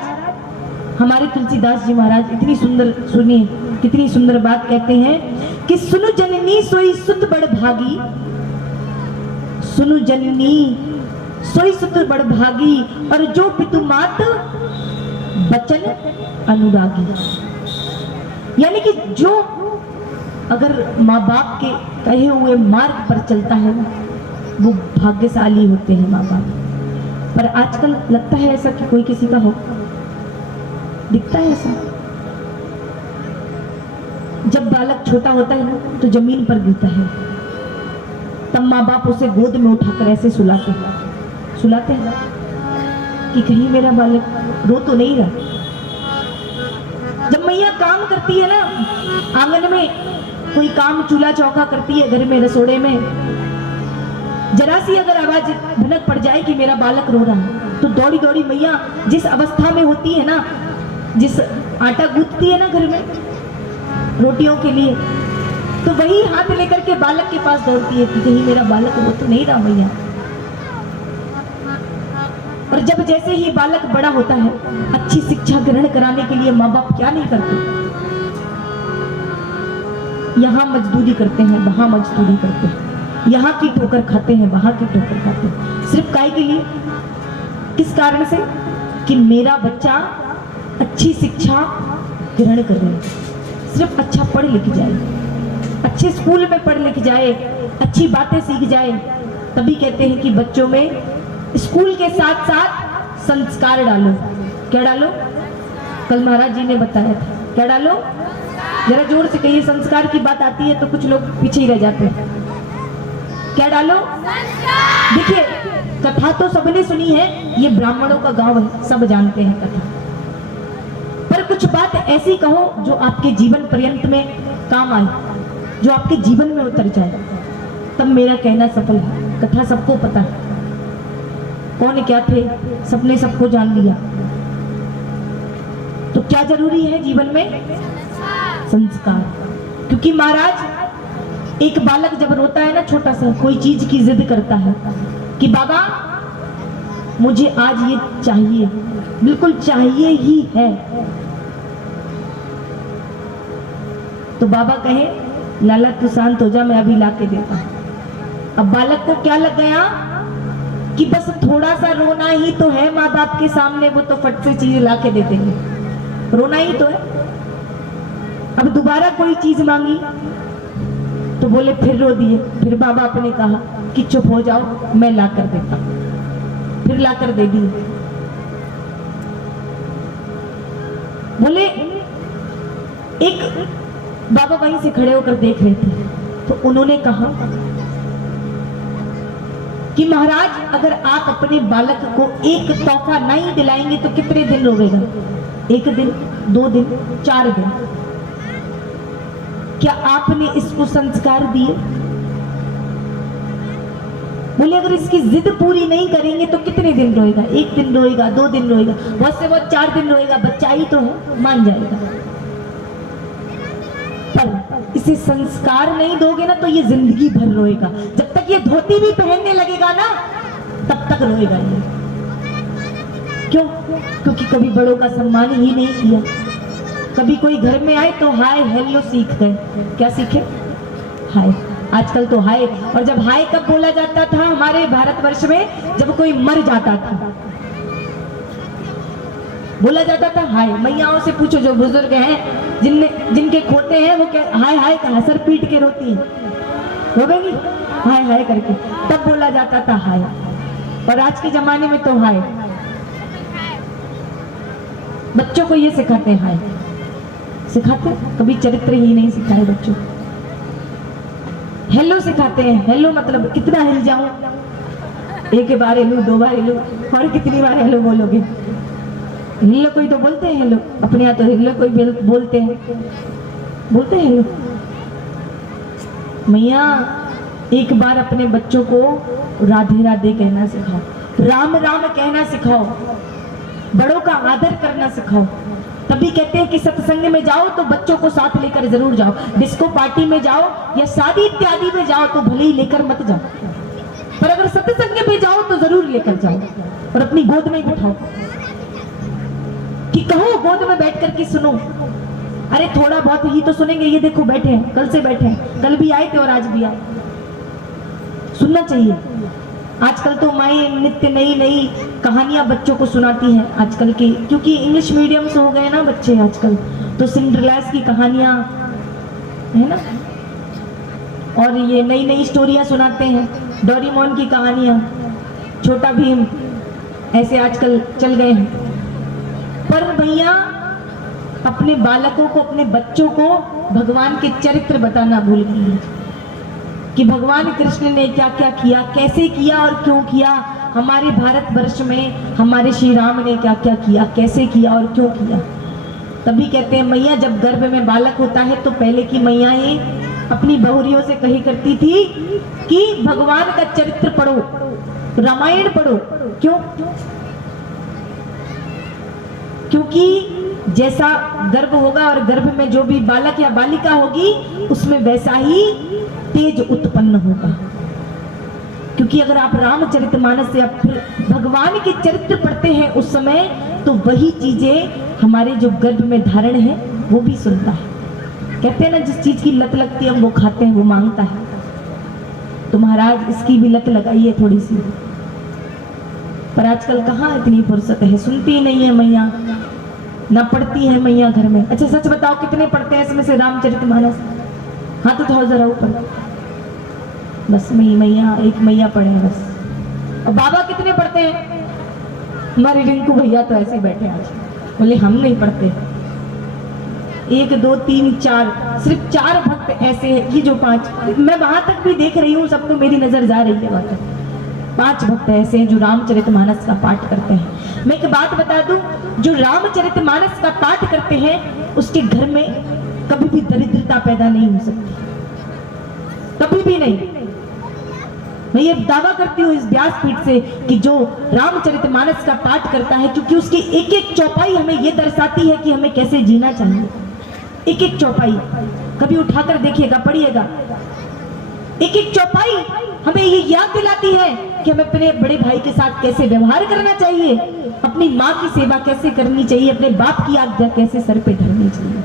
हमारे तुलसीदास जी महाराज इतनी सुंदर, सुनिए कितनी सुंदर बात कहते हैं कि सुनु जननी सोई सुत बड़ भागी, सुनु जननी सोई सुत बड़ भागी, और जो पितु मात बचन अनुरागी। यानी कि जो अगर माँ बाप के कहे हुए मार्ग पर चलता है ना, वो भाग्यशाली होते हैं माँ बाप। पर आजकल लगता है ऐसा कि कोई किसी का हो, दिखता है ऐसा। जब बालक छोटा होता है ना तो जमीन पर गिरता है, तब माँ बाप उसे गोद में उठाकर ऐसे सुलाते हैं कि कहीं मेरा बालक रो तो नहीं रहा। जब मैया काम करती है ना आंगन में, कोई काम चूल्हा चौका करती है घर में, रसोड़े में, जरा सी अगर आवाज भनक पड़ जाए कि मेरा बालक रो रहा है, तो दौड़ी दौड़ी मैया जिस अवस्था में होती है ना, जिस आटा गूंथती है ना घर में रोटियों के लिए, तो वही हाथ लेकर के बालक के पास दौड़ती है कि कहीं मेरा बालक रो तो नहीं रहा मैया। और जब जैसे ही बालक बड़ा होता है, अच्छी शिक्षा ग्रहण कराने के लिए माँ बाप क्या नहीं करते, यहाँ मजदूरी करते हैं, वहां मजदूरी करते हैं, यहाँ की ठोकर खाते हैं, वहां की ठोकर खाते हैं, सिर्फ काय के लिए, किस कारण से? कि मेरा बच्चा अच्छी शिक्षा ग्रहण कर रहे, सिर्फ अच्छा पढ़ लिख जाए, अच्छे स्कूल में पढ़ लिख जाए, अच्छी बातें सीख जाए। तभी कहते हैं कि बच्चों में स्कूल के साथ साथ संस्कार डालो। क्या डालो? कल महाराज जी ने बताया था, क्या डालो? जरा जोर से कहिए, संस्कार की बात आती है तो कुछ लोग पीछे ही रह जाते हैं। क्या डालो? देखिए, कथा तो सबने सुनी है, ये ब्राह्मणों का गांव है, सब जानते हैं कथा, पर कुछ बात ऐसी कहो जो आपके जीवन पर्यंत में काम आए, जो आपके जीवन में उतर जाए, तब मेरा कहना सफल है। कथा सबको पता है, कौन क्या थे सबने सबको जान लिया। तो क्या जरूरी है जीवन में? संस्कार। क्योंकि महाराज, एक बालक जब रोता है ना, छोटा सा कोई चीज की जिद करता है कि बाबा मुझे आज ये चाहिए, बिल्कुल चाहिए ही है, तो बाबा कहे लाला तू शांत हो जा, मैं अभी ला के देता हूं। अब बालक को क्या लग गया कि बस थोड़ा सा रोना ही तो है, माँ बाप के सामने वो तो फट से चीज ला के दे देंगे, रोना ही तो है। अब दोबारा कोई चीज मांगी तो बोले फिर रो दिए, फिर बाबा आपने कहा कि चुप हो जाओ, मैं ला कर देता हूं, फिर ला कर दे दिए। बोले एक बाबा वहीं से खड़े होकर देख रहे थे, तो उन्होंने कहा कि महाराज अगर आप अपने बालक को एक तोहफा नहीं दिलाएंगे तो कितने दिन रोएगा? 1 दिन, 2 दिन, 4 दिन। क्या आपने इसको संस्कार दिए? बोले अगर इसकी जिद पूरी नहीं करेंगे तो कितने दिन रोएगा? 1 दिन रोएगा, 2 दिन रोएगा, बहुत से बहुत 4 दिन रोएगा, बच्चा ही तो है, मान जाएगा। पर इसे संस्कार नहीं दोगे ना तो ये जिंदगी भर रोएगा। जब तक ये धोती भी पहनने लगेगा ना तब तक रोएगा ये। क्यों? क्योंकि कभी बड़ों का सम्मान ही नहीं किया। कभी कोई घर में आए तो हाय हेलो सीख गए। क्या सीखे? हाय। आजकल तो हाय, और जब हाय कब बोला जाता था हमारे भारतवर्ष में? जब कोई मर जाता था बोला जाता था हाय। मैयाओं से पूछो जो बुजुर्ग हैं, जिनके खोते हैं, वो क्या हाय हाय का सर पीट के रोती है, रोवेगी हाय हाय करके, तब बोला जाता था हाय। और आज के जमाने में तो हाय, बच्चों को ये सिखाते हैं हाय, सिखाते कभी चरित्र ही नहीं सिखाए बच्चों। हेलो सिखाते हैं, हेलो मतलब कितना हिल जाऊं, 1 बार हिलू, 2 बार हिलू, और कितनी बार हेलो बोलोगे? हिल्लो कोई तो बोलते हैं हेलो, अपने यहाँ तो हिल्लो कोई बोलते हैं हेलो। मैया एक बार अपने बच्चों को राधे राधे कहना सिखाओ, राम राम कहना सिखाओ, बड़ों का आदर करना सिखाओ। तभी कहते हैं कि सत्संग में जाओ तो बच्चों को साथ लेकर जरूर जाओ, डिस्को पार्टी में जाओ या शादी इत्यादि में जाओ तो भले ही लेकर मत जाओ, पर अगर सत्संग में जाओ तो जरूर लेकर जाओ और अपनी गोद में बिठाओ कि कहो गोद में बैठ कर के सुनो। अरे थोड़ा बहुत ही तो सुनेंगे, ये देखो बैठे हैं, कल से बैठे हैं, कल भी आए थे और आज भी आए। सुनना चाहिए। आजकल तो माएँ नित्य नई नई कहानियां बच्चों को सुनाती हैं आजकल की, क्योंकि इंग्लिश मीडियम से हो गए ना बच्चे आजकल, तो सिंड्रेलास की कहानियां है ना, और ये नई नई स्टोरियां सुनाते हैं, डोरेमोन की कहानियां, छोटा भीम, ऐसे आजकल चल गए हैं। पर भैया अपने बालकों को, अपने बच्चों को भगवान के चरित्र बताना भूल गई है कि भगवान कृष्ण ने क्या क्या किया, कैसे किया और क्यों किया। हमारे भारतवर्ष में हमारे श्री राम ने क्या क्या किया, कैसे किया और क्यों किया। तभी कहते हैं मैया जब गर्भ में बालक होता है तो पहले की मैयाएं अपनी बहुरियों से कही करती थी कि भगवान का चरित्र पढ़ो, रामायण पढ़ो। क्यों? क्योंकि जैसा गर्भ होगा और गर्भ में जो भी बालक या बालिका होगी उसमें वैसा ही तेज उत्पन्न होगा। क्योंकि अगर आप रामचरितमानस या फिर भगवान के चरित्र पढ़ते हैं उस समय, तो वही चीजें हमारे जो गर्भ में धारण है वो भी सुनता है। कहते हैं ना जिस चीज की लत लगती है हम वो खाते हैं, वो मांगता है। तो महाराज इसकी भी लत लगाइए थोड़ी सी, पर आजकल कहाँ इतनी फुर्सत है, सुनती ही नहीं है मैया, ना पढ़ती है मैया घर में। अच्छा सच बताओ कितने पढ़ते हैं इसमें से रामचरितमानस? हाथ उठाओ जरा ऊपर। बस मैया एक मैया पढ़े बस। और बाबा कितने पढ़ते हैं? हमारे रिंकू भैया तो ऐसे ही बैठे आज, बोले हम नहीं पढ़ते। 1 2 3 4, सिर्फ 4 भक्त ऐसे हैं, ये जो 5, मैं वहां तक भी देख रही हूँ, सबको मेरी नजर जा रही है वहां तक। 5 भक्त ऐसे हैं जो रामचरितमानस का पाठ करते हैं। मैं एक बात बता दूं, जो रामचरितमानस का पाठ करते हैं उसके घर में कभी भी दरिद्रता पैदा नहीं हो सकती, कभी भी नहीं। मैं ये दावा करती हूँ इस व्यासपीठ से कि जो रामचरितमानस का पाठ करता है, क्योंकि उसकी एक एक चौपाई हमें ये दर्शाती है कि हमें कैसे जीना चाहिए। एक एक चौपाई कभी उठाकर देखिएगा, पढ़िएगा। एक एक चौपाई हमें ये याद दिलाती है कि हमें अपने बड़े भाई के साथ कैसे व्यवहार करना चाहिए, अपनी माँ की सेवा कैसे करनी चाहिए, अपने बाप की आज्ञा कैसे सर पे धरनी चाहिए।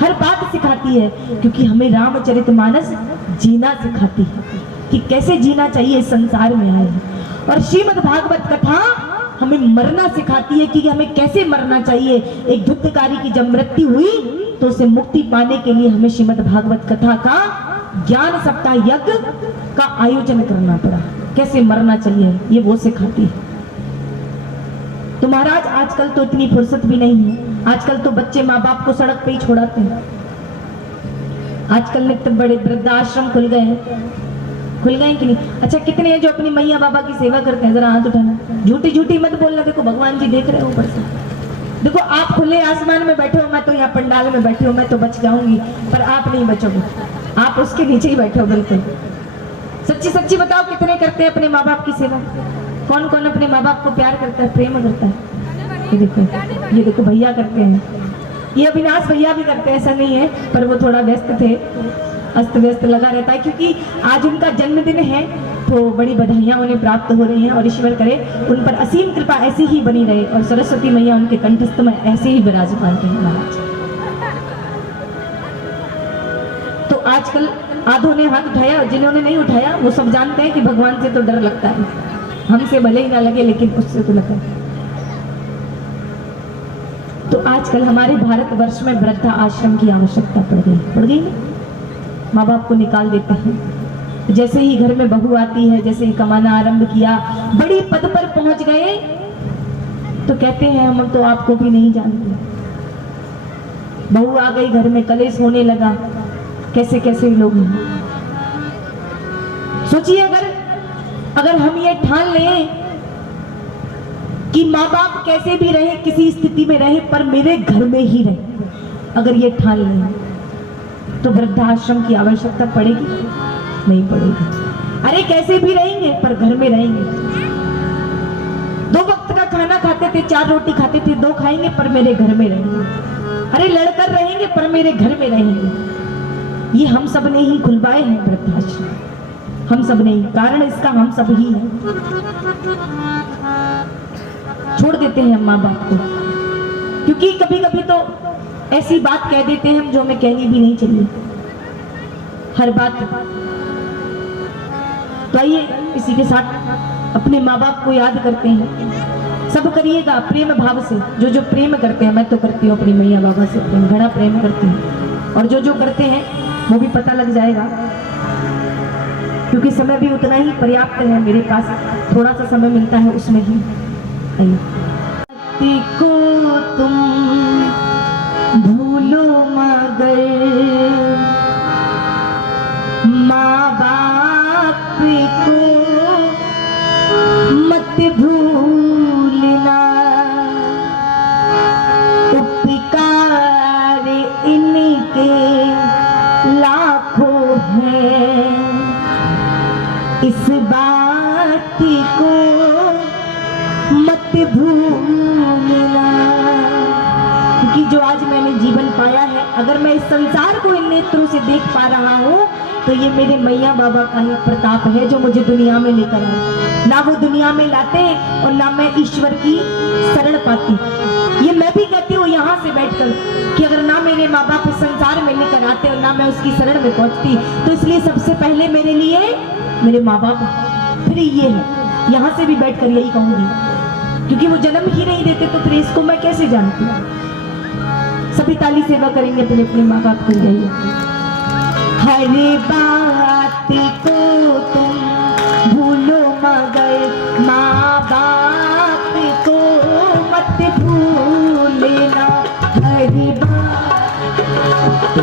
हर बात सिखाती है, क्योंकि हमें रामचरितमानस जीना सिखाती है कि कैसे जीना चाहिए इस संसार में आए हैं। और श्रीमद् भागवत कथा हमें मरना सिखाती है कि हमें कैसे मरना चाहिए। एक धुत्तकारी की जब मृत्यु हुई तो उसे मुक्ति पाने के लिए हमें श्रीमद् भागवत कथा का ज्ञान सप्ताह यज्ञ का आयोजन करना पड़ा। कैसे मरना चाहिए ये वो सिखाती है। तो महाराज आजकल तो इतनी फुर्सत भी नहीं है। आजकल तो बच्चे माँ बाप को सड़क पे ही छोड़ाते हैं। आजकल नित्य बड़े वृद्धाश्रम खुल गए हैं, खुल गए कि नहीं? अच्छा कितने हैं जो अपनी मैया बाबा की सेवा करते हैं? जरा हाथ उठाना। झूठी झूठी मत बोलना, देखो भगवान जी देख रहे हो ऊपर से। देखो आप खुले आसमान में बैठे हो, मैं तो यहाँ पंडाल में बैठी हूँ, मैं तो बच जाऊंगी, पर आप नहीं बचोगे, आप उसके नीचे ही बैठे हो। बिल्कुल सच्ची सच्ची बताओ कितने करते हैं अपने माँ बाप की सेवा? कौन कौन अपने माँ बाप को प्यार करता है, प्रेम करता है? ये देखो भैया करते हैं, ये अविनाश भैया भी करते हैं, ऐसा नहीं है, पर वो थोड़ा व्यस्त थे, अस्त व्यस्त लगा रहता है, क्योंकि आज उनका जन्मदिन है तो बड़ी बधाइयां उन्हें प्राप्त हो रही हैं। और ईश्वर करे उन पर असीम कृपा ऐसी ही बनी रहे और सरस्वती मैया उनके कंठस्थ में ऐसे ही विराजमान रहे महाराज। तो आजकल आधों ने हाथ उठाया, जिन्होंने नहीं उठाया वो सब जानते हैं कि भगवान से तो डर लगता है, हमसे भले ही ना लगे लेकिन उससे तो लगता है। तो आजकल हमारे भारतवर्ष में वृद्धा आश्रम की आवश्यकता पड़ गई ना? माँ बाप को निकाल देते हैं। जैसे ही घर में बहू आती है, जैसे ही कमाना आरंभ किया, बड़ी पद पर पहुंच गए तो कहते हैं हम तो आपको भी नहीं जानते। बहू आ गई घर में, कलेश होने लगा। कैसे कैसे लोग हैं। सोचिए अगर हम ये ठान लें कि माँ बाप कैसे भी रहे, किसी स्थिति में रहे, पर मेरे घर में ही रहे, अगर ये ठान लें तो वृद्धाश्रम की आवश्यकता पड़ेगी? नहीं पड़ेगी। अरे कैसे भी रहेंगे पर घर में रहेंगे। 2 वक्त का खाना खाते थे, 4 रोटी खाते थे, 2 खाएंगे पर मेरे घर में रहेंगे। अरे लड़कर रहेंगे पर मेरे घर में रहेंगे। ये हम सब ने ही खुलवाए हैं वृद्धाश्रम, हम सब ने ही, कारण इसका हम सब ही है। छोड़ देते हैं हम माँ बाप को, क्योंकि कभी कभी तो ऐसी बात कह देते हैं हम जो हमें कहनी भी नहीं चाहिए हर बात। तो आइए इसी के साथ अपने माँ बाप को याद करते हैं। सब करिएगा प्रेम भाव से, जो प्रेम करते हैं, मैं तो करती हूँ अपनी मैया बाबा से प्रेम, घना प्रेम करती हूँ, और जो करते हैं वो भी पता लग जाएगा, क्योंकि समय भी उतना ही पर्याप्त है मेरे पास, थोड़ा सा समय मिलता है उसमें ही। आइए। को तुम भूलो मगर माँ बाप को मत भूलना, उपकार इनके लाखों हैं, इस बात को मत भूलना। क्योंकि जो आज मैंने जीवन पाया है, अगर मैं इस संसार को इन नेत्रों से देख पा रहा हूँ तो ये मेरे मैया बाबा का ही प्रताप है जो मुझे दुनिया में लेकर आए। ना वो दुनिया में लाते और ना मैं ईश्वर की शरण पाती। ये मैं भी कहती हूँ यहाँ से बैठकर कि अगर ना मेरे माँ बाप इस संसार में लेकर आते और ना मैं उसकी शरण में पहुँचती, तो इसलिए सबसे पहले मेरे लिए मेरे माँ बाप, फिर ये है। यहाँ से भी बैठकर यही कहूंगी, क्योंकि वो जन्म ही नहीं देते तो फिर इसको मैं कैसे जानती हूँ। सभी ताली सेवा करेंगे अपने अपने माँ बाप को। जाइए। हर बात को तुम भूलो मगर माँ बाप को मत भूलना। हर बात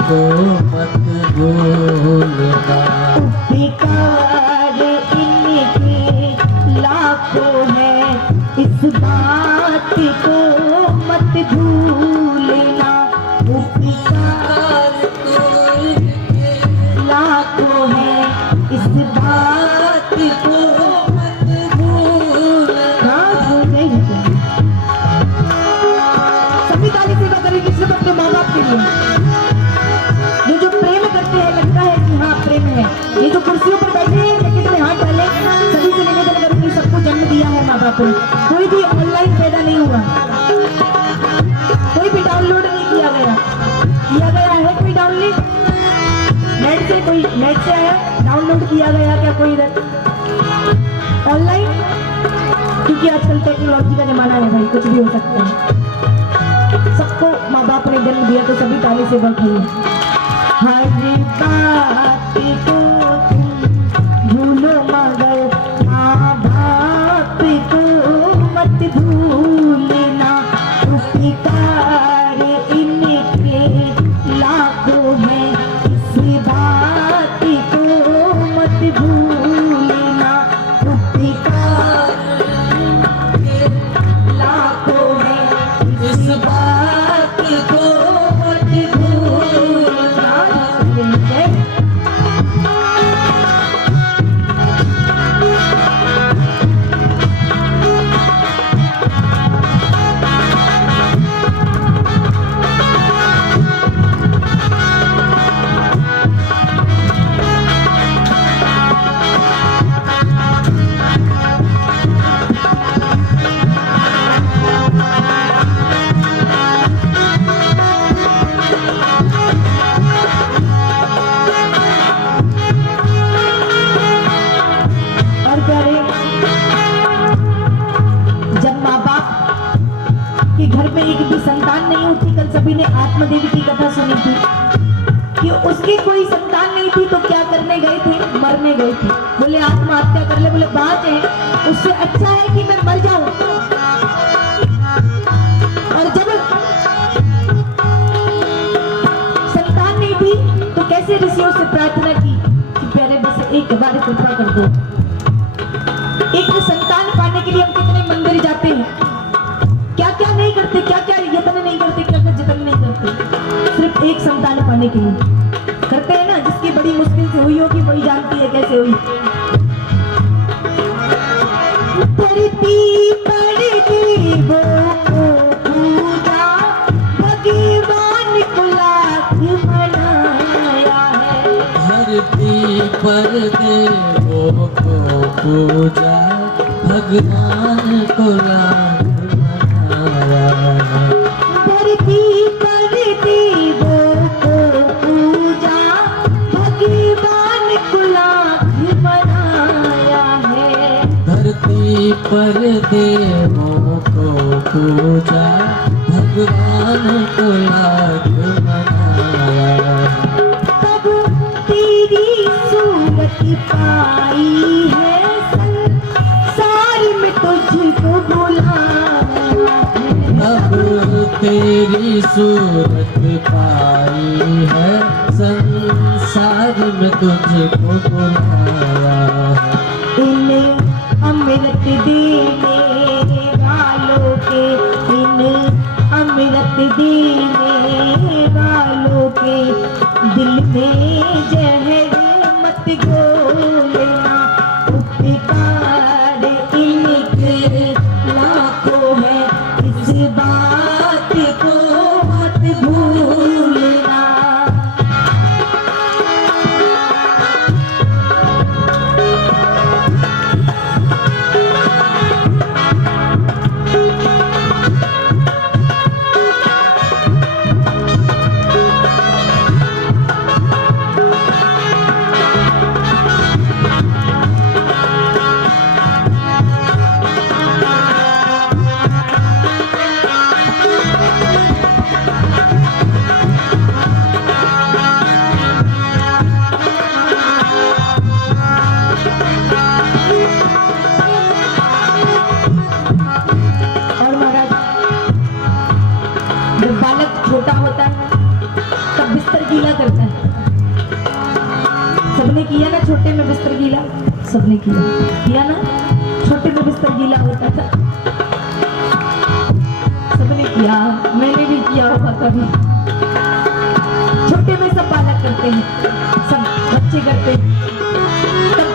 को मत भूलना, उपकार इनके लाखों है, इस बात को मत भूलना। उपकार लाखों है, इस बात को मत भूलना। सभी ताली सेवा करेंगे सिर्फ अपने माँ बाप के लिए। जो प्रेम करते हैं, लगता है कि हाँ प्रेम है। ये जो कुर्सियों पर बैठे हैं, जैकेट में हाथ डाले, सभी से निवेदन करूंगी, सबको जन्म दिया है माँ बाप ने। कोई भी ऑनलाइन पैदा नहीं हुआ, कोई भी डाउनलोड नहीं किया गया है कोई डाउनलोड नेट से, कोई नेट से आया डाउनलोड किया गया क्या कोई इधर ऑनलाइन? क्योंकि आजकल टेक्नोलॉजी का जमाना है भाई, कुछ भी हो सकता है। सबको माँ बाप ने जन्म दिया, तो सभी ताली से बैठिए। हर बात को तुम भूलो मगर माँ बाप को मत भूलना। उपकार इनके लाखों हैं, इस बात को मत भूलना। उपकार लाखों हैं, इस बात को मत भूलना। घर में एक भी संतान नहीं होती। कल सभी ने आत्मदेवी की कथा सुनी थी कि उसकी कोई संतान नहीं थी, तो क्या करने गए थे? मरने गए थे। बोले आत्महत्या कर ले, बोले बात है उससे अच्छा है कि मैं मर जाऊं। और जब संतान नहीं थी तो कैसे ऋषियों से प्रार्थना की कि प्यारे बस एक बार कृपा कर दो। एक संतान पाने के लिए हम कितने मंदिर जाते हैं, क्या क्या नहीं करते, क्या क्या यत्न नहीं करते, क्या क्या जतन नहीं करते, सिर्फ एक संतान पाने के लिए करते हैं ना। जिसकी बड़ी मुश्किल से हुई होगी वही जानती है कैसे हुई। धरती पर देवों को पूजा, भगवान को लाख मनाया है। धरती पर देवों को पूजा, भगवान को लाख मनाया है। धरती पर देवों को पूजा, भगवान को लाख मनाया है। धरती पर देवों को पूजा, भगवान को लाख मनाया है। कब तेरी सूरत पाई है, संसार में तुझको बुलाया है। अब तेरी सूरत पाई है, संसार में तुझको बुलाया है। इन अमृत देने वालों के, इन अमृत देने वालों के दिल में जहर मत घोलना। उपकार इनके लाखों है, इस बात को मत भूलना। और महाराज, जब बालक छोटा होता है तब बिस्तर गीला करता है। सबने किया ना छोटे में बिस्तर गीला, सबने किया ना, छोटे में बिस्तर गीला होता था, सबने किया, मैंने भी किया होगा कभी। छोटे में सब बालक करते हैं, सब बच्चे करते हैं। तब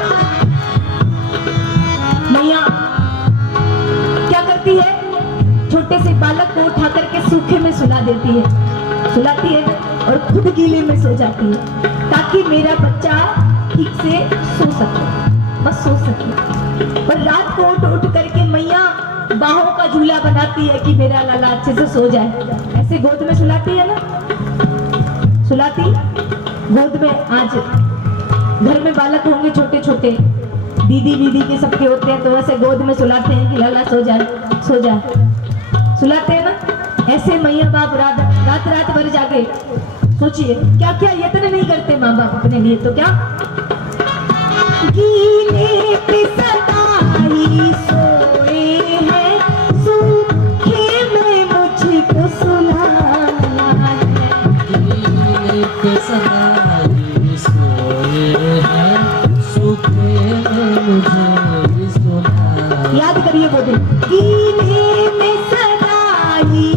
मैया क्या करती है, छोटे से बालक को उठा करके सूखे में सुला देती है, सुलाती है और खुद गीले में सो जाती है, ताकि मेरा बच्चा ठीक से सो सके, बस सो सके। और रात को उठ उठ करके मैया बाहों का झूला बनाती है कि मेरा लाला अच्छे से सो जाए। ऐसे गोद में सुलाती है ना, सुलाती गोद में। आज घर में बालक होंगे छोटे छोटे, दीदी दीदी के सबके होते हैं, तो वैसे गोद में सुलाते हैं कि लाला सो जाए, सो जाए, सुलाते हैं ना। ऐसे मैया बाप रात रात रात भर जाके, सोचिए क्या क्या यत्न नहीं करते माँ बाप अपने लिए, तो क्या गीले पे सदा ही सोए हैं, सूखे में मुझको सुलाया है। गीले पे सदा ही सोए हैं, सूखे में मुझे सुनाया। याद करिए वो दिन, गीले में सदा ही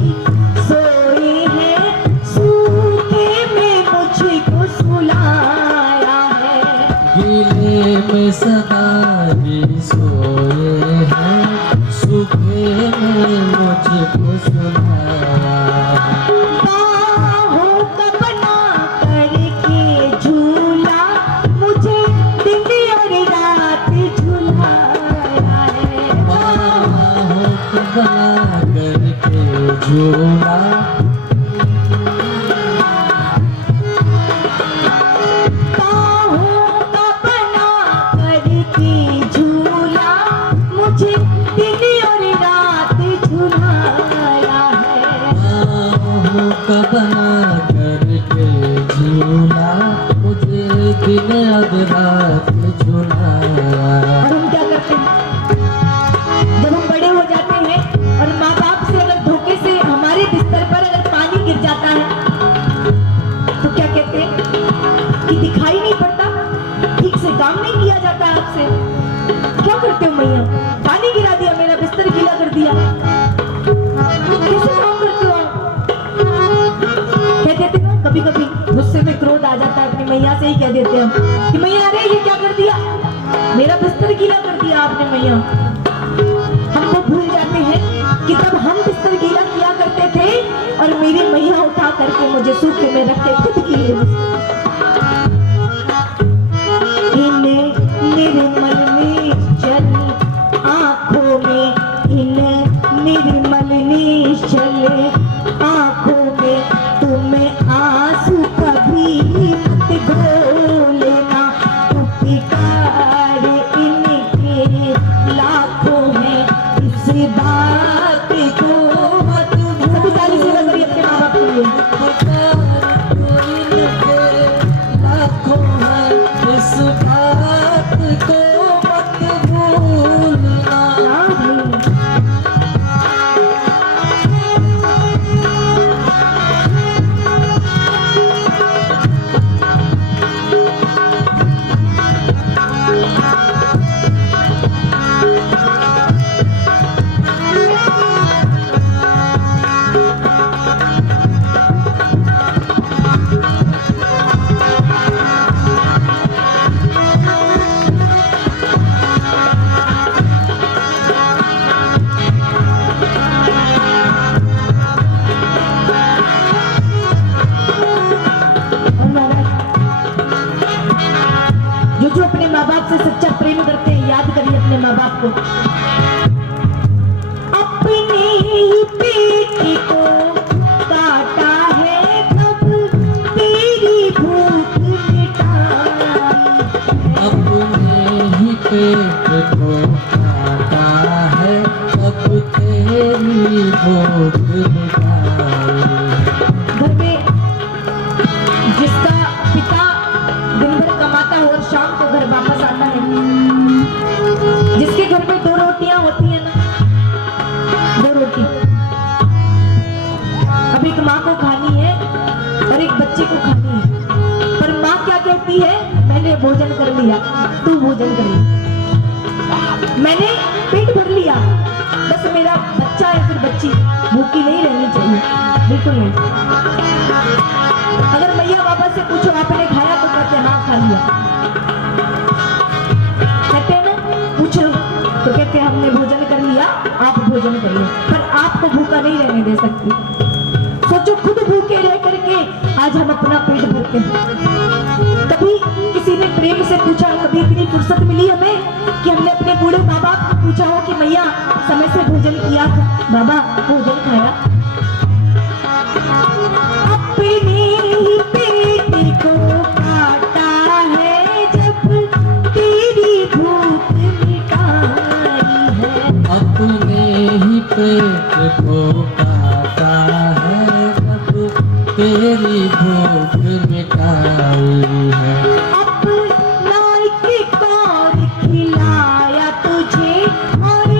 सोए हैं, सूखे में मुझको सुलाया है। गीले में सदा ही सोए हैं, सूखे में मुझको सुनाया। बाहों का बना करके झूला, मुझे दिन और रात झुलाया है। बाहों को बना करके झूला, बाहों का बना करके झूला, मुझे दिन और रात झुलाया है। बाहों का बना करके झूला, मुझे दिन और रात झुलाया। और हम क्या करते हैं, जब हम बड़े हो जाते हैं और माँ बाप से अगर धोखे से हमारे बिस्तर पर अगर पानी गिर जाता है, तो क्या कहते हैं कि दिखाई नहीं पड़ता, ठीक से काम नहीं किया जाता आपसे। क्या करते हो मैया, पानी गिरा दिया, मेरा बिस्तर गीला कर दिया, कैसे काम करते हो आप? कह देते ना, कभी कभी गुस्से में क्रोध आ जाता है, अपनी मैया से ही कह देते हैं कि मैया अरे ये क्या कर दिया, मेरा बिस्तर गीला कर दिया आपने मैया। वो भूल जाते हैं कि तब हम बिस्तर गीला किया करते थे और मेरी मैया उठा करके मुझे सूखे में रख के खुद की निर्मल निश्चल आंखों में, इन निर्मल निश्चल आंखों में तुम्हें आंसू कभी मत घोलना, उपकार इनके लाखों में, इस बात को मत सभी ताली से बजाइए अपने माँ बाप के लिए। लाखों है इस बात को मत भूलना। जो अपने माँ बाप से सच्चा प्रेम करते हैं, याद करिए अपने माँ बाप को। अपने ही पेट को काटा है तब तेरी भूख मिटाई, अपने ही पेट को काटा है अब तेरी भूख मिटाई। घर में जिसका पिता दिन भर कमाता है और शाम को घर वापस आता है, जिसके घर में 2 रोटियां होती है ना, 2 रोटी, अब एक माँ को खानी है और एक बच्चे को खानी है, पर माँ क्या कहती है, मैंने भोजन कर लिया, तू भोजन कर लिया, मैंने पेट भर लिया, बस मेरा बच्चा या फिर बच्ची भूखी नहीं रहनी चाहिए, बिल्कुल नहीं। अगर मैया बाबा से पूछो आपने खाया तो कहते हाँ खा लिया, कहते हैं ना, पूछ लो तो कहते हैं हमने भोजन कर लिया, आप भोजन करिए, पर आपको भूखा नहीं रहने दे सकती। सोचो खुद भूखे रह करके आज हम अपना पेट भरते हैं। कभी किसी ने प्रेम से पूछा, कभी इतनी फुर्सत मिली हमें कि हमने अपने बूढ़े माँ बाप को पूछा हो कि मैया समय से भोजन किया, बाबा भोजन खाया। अपने ही पेट को काटा है जब तेरी भूख मिटाई है, अपने ही पेट को काटा है जब तेरी भूख मिटाई है। अपना एक और खिलाया तुझे और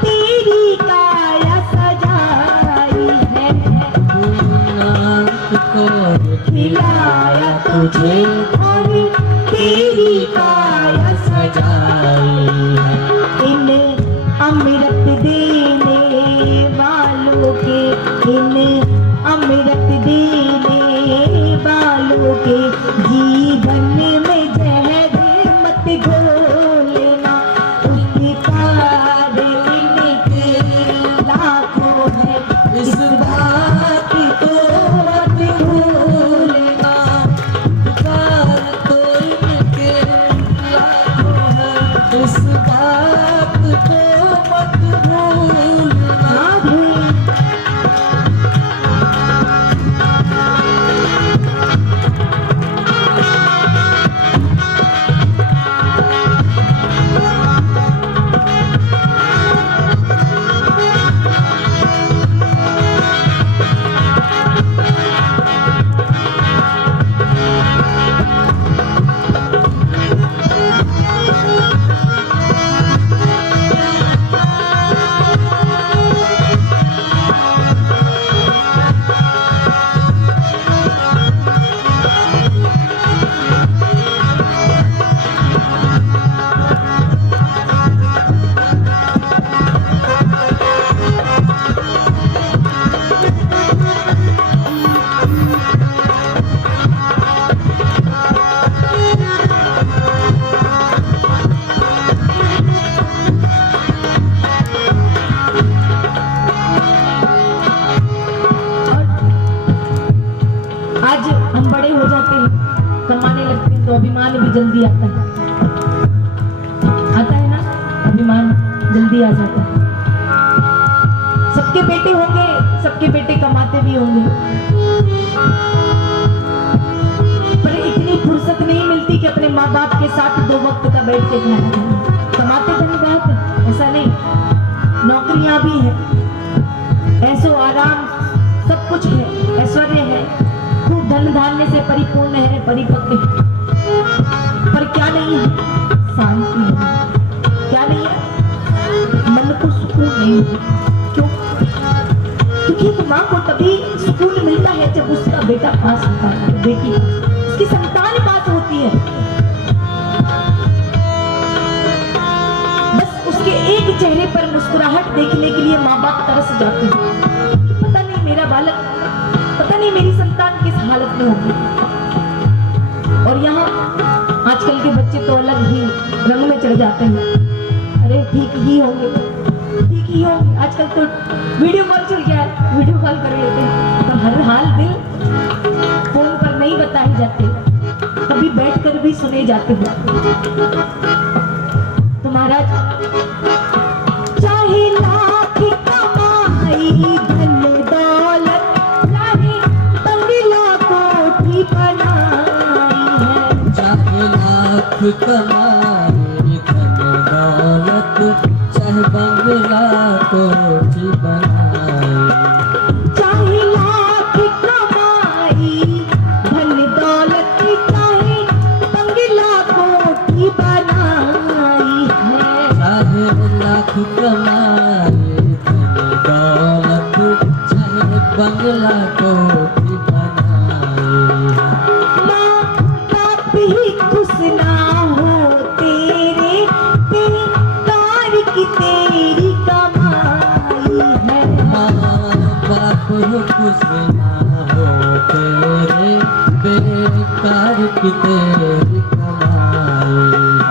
तेरी काया सजाई है, खिलाया तुझे और तेरी काया सजाई है। इन अमृत देने वालों के, इन अमृत देने वालों के जीवन में जहर मत घोलना, उपकार इनके लाखों है, इस बात को मत भूलना, उपकार तो इनके लाखों है, इस बात को मत भूलना। आज हम बड़े हो जाते हैं, कमाने लगते हैं तो अभिमान भी जल्दी आता है ना, अभिमान जल्दी आ जाता है। सबके बेटे होंगे, सबके बेटे कमाते भी होंगे, पर इतनी फुर्सत नहीं मिलती कि अपने माँ बाप के साथ 2 वक्त का बैठ के खाना खाए। कमाते धन बहुत है, ऐसा नहीं, नौकरियां भी है, ऐसो आराम सब कुछ है, ऐश्वर्य है, खूब धन धान्य से परिपूर्ण है, परिपक्व है, पर क्या नहीं है? शांति है। क्या नहीं है? मन को सुकून नहीं है। क्यों? क्योंकि एक माँ को तभी सुकून मिलता है जब उसका बेटा पास होता है, बेटी उसकी संतान पास होती है। बस उसके एक चेहरे पर मुस्कुराहट देखने के लिए माँ बाप तरस जाते हैं। पता नहीं मेरा बालक, पता नहीं मेरी संतान किस हालत में होगी। और यहाँ आजकल के बच्चे तो अलग ही रंग में चढ़ जाते हैं। अरे ठीक ही होंगे, ठीक ही होंगे। आजकल तो वीडियो कॉल चल गया है, वीडियो कॉल कर लेते हैं, पर हर हाल दिल फोन पर नहीं बताए जाते, कभी बैठकर भी सुने जाते हैं। तो महाराज, चाहे लाख कमाई धन दौलत, चाहे बंगला कोठी बनाई है, चाहे लाख कमाए धन दौलत, चाहे बंगला कोठी बनाए, चाहे लाख कमाई धन दौलत, चाहे बंगला कोठी बनाई है, चाहे लाख कमाए धन दौलत, चाहे बंगला कोठी बनाए। माँ बाप ही खुश ना हो तेरे, बेकार की तेरी कमाई है। माँ बाप खुश ना हो तेरे, बेकार की तेरी कमाई।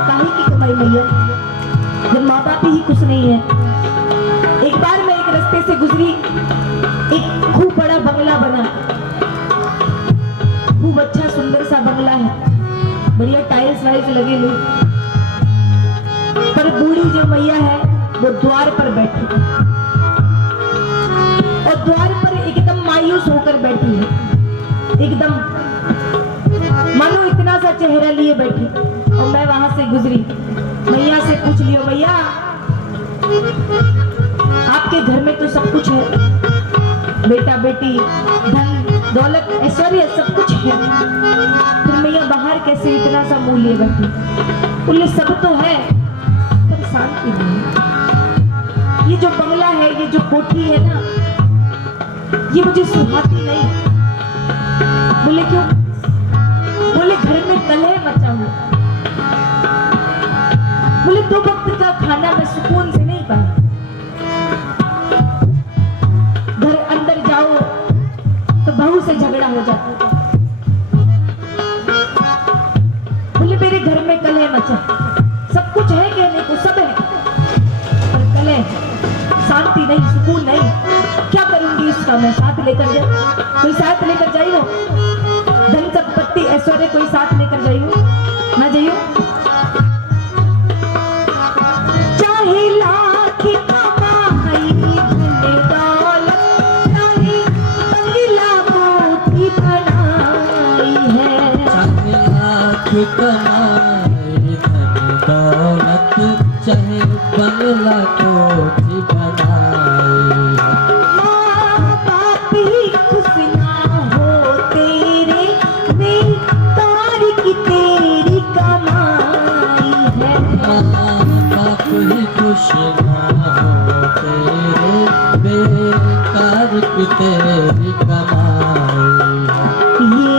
काहे की कमाई मैया, जब माँ बाप ही खुश नहीं है। एक बार मैं एक रास्ते से गुजरी, एक खूब बड़ा बंगला बना, खूब अच्छा सुंदर सा बंगला है, बढ़िया टाइल्स वाइल्स लगे हुए, पर बूढ़ी जो मैया है वो द्वार पर बैठी, और द्वार पर एकदम मायूस होकर बैठी है, एकदम मानो इतना सा चेहरा लिए बैठी। और मैं वहां से गुजरी, मैया से पूछ लियो, मैया आपके घर में तो सब कुछ है, बेटा बेटी धन दौलत ऐश्वर्य सब कुछ है, फिर मैया बाहर कैसे इतना सा मुंह लिए बैठी? बोले सब तो है पर शांति नहीं। ये जो बंगला है, ये जो कोठी है ना, ये मुझे सुहाती नहीं। बोले क्यों? बोले घर में कलह मचा हुआ, बोले 2 वक्त का खाना मैं सुकून से नहीं पाई। घर अंदर जाओ तो बहू से झगड़ा हो जाता। बोले मेरे घर में कलह मचा, सब कुछ है कहने को, सब है, पर कलह, शांति नहीं, सुकून नहीं। क्या करूंगी इसका मैं? साथ लेकर जाए, कोई साथ लेकर जाइयो, धन संपत्ति ऐश्वर्य कोई साथ लेकर जाइयो ना जाइयो। चाहे लाख कमाई धन दौलत, चाहे बंगला कोठी बनाई है, चाहे लाख कमाए धन दौलत, चाहे बंगला कोठी बनाए। माँ बाप ही खुश ना हो तेरे, बेकार की तेरी कमाई है। माँ बाप ही खुश ना हो तेरे, बेकार की तेरी कमाई है। ये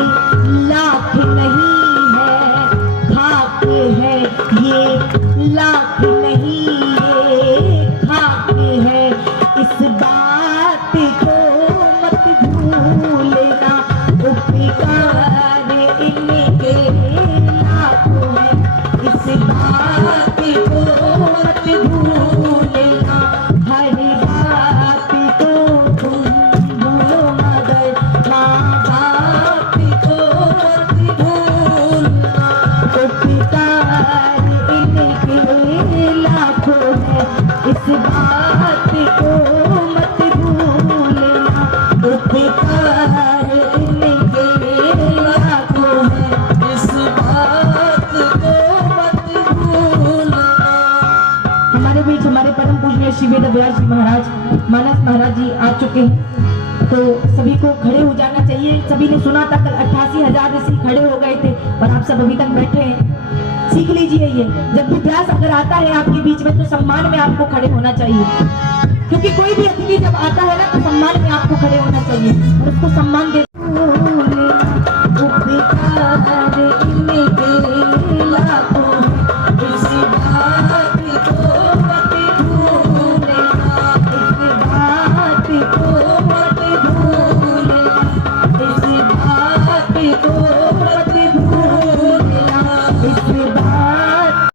लाख नहीं है खाक है, ये लाख नहीं ये खाक है, इस बात को मत भूलना, उपकार इनके लाख है, इस बात को मत भूलना, हर बात को तुम भूलो मत। श्री वेद व्यास जी महाराज, मानस महाराज जी आ चुके हैं, तो सभी को खड़े हो जाना चाहिए। सभी ने सुना था कल 88,000 ऋषि खड़े हो गए थे और आप सब अभी तक बैठे हैं। सीख लीजिए ये, जब भी व्यास अगर आता है आपके बीच में तो सम्मान में आपको खड़े होना चाहिए, क्योंकि कोई भी अतिथि जब आता है ना तो सम्मान में आपको खड़े होना चाहिए और उसको सम्मान दे।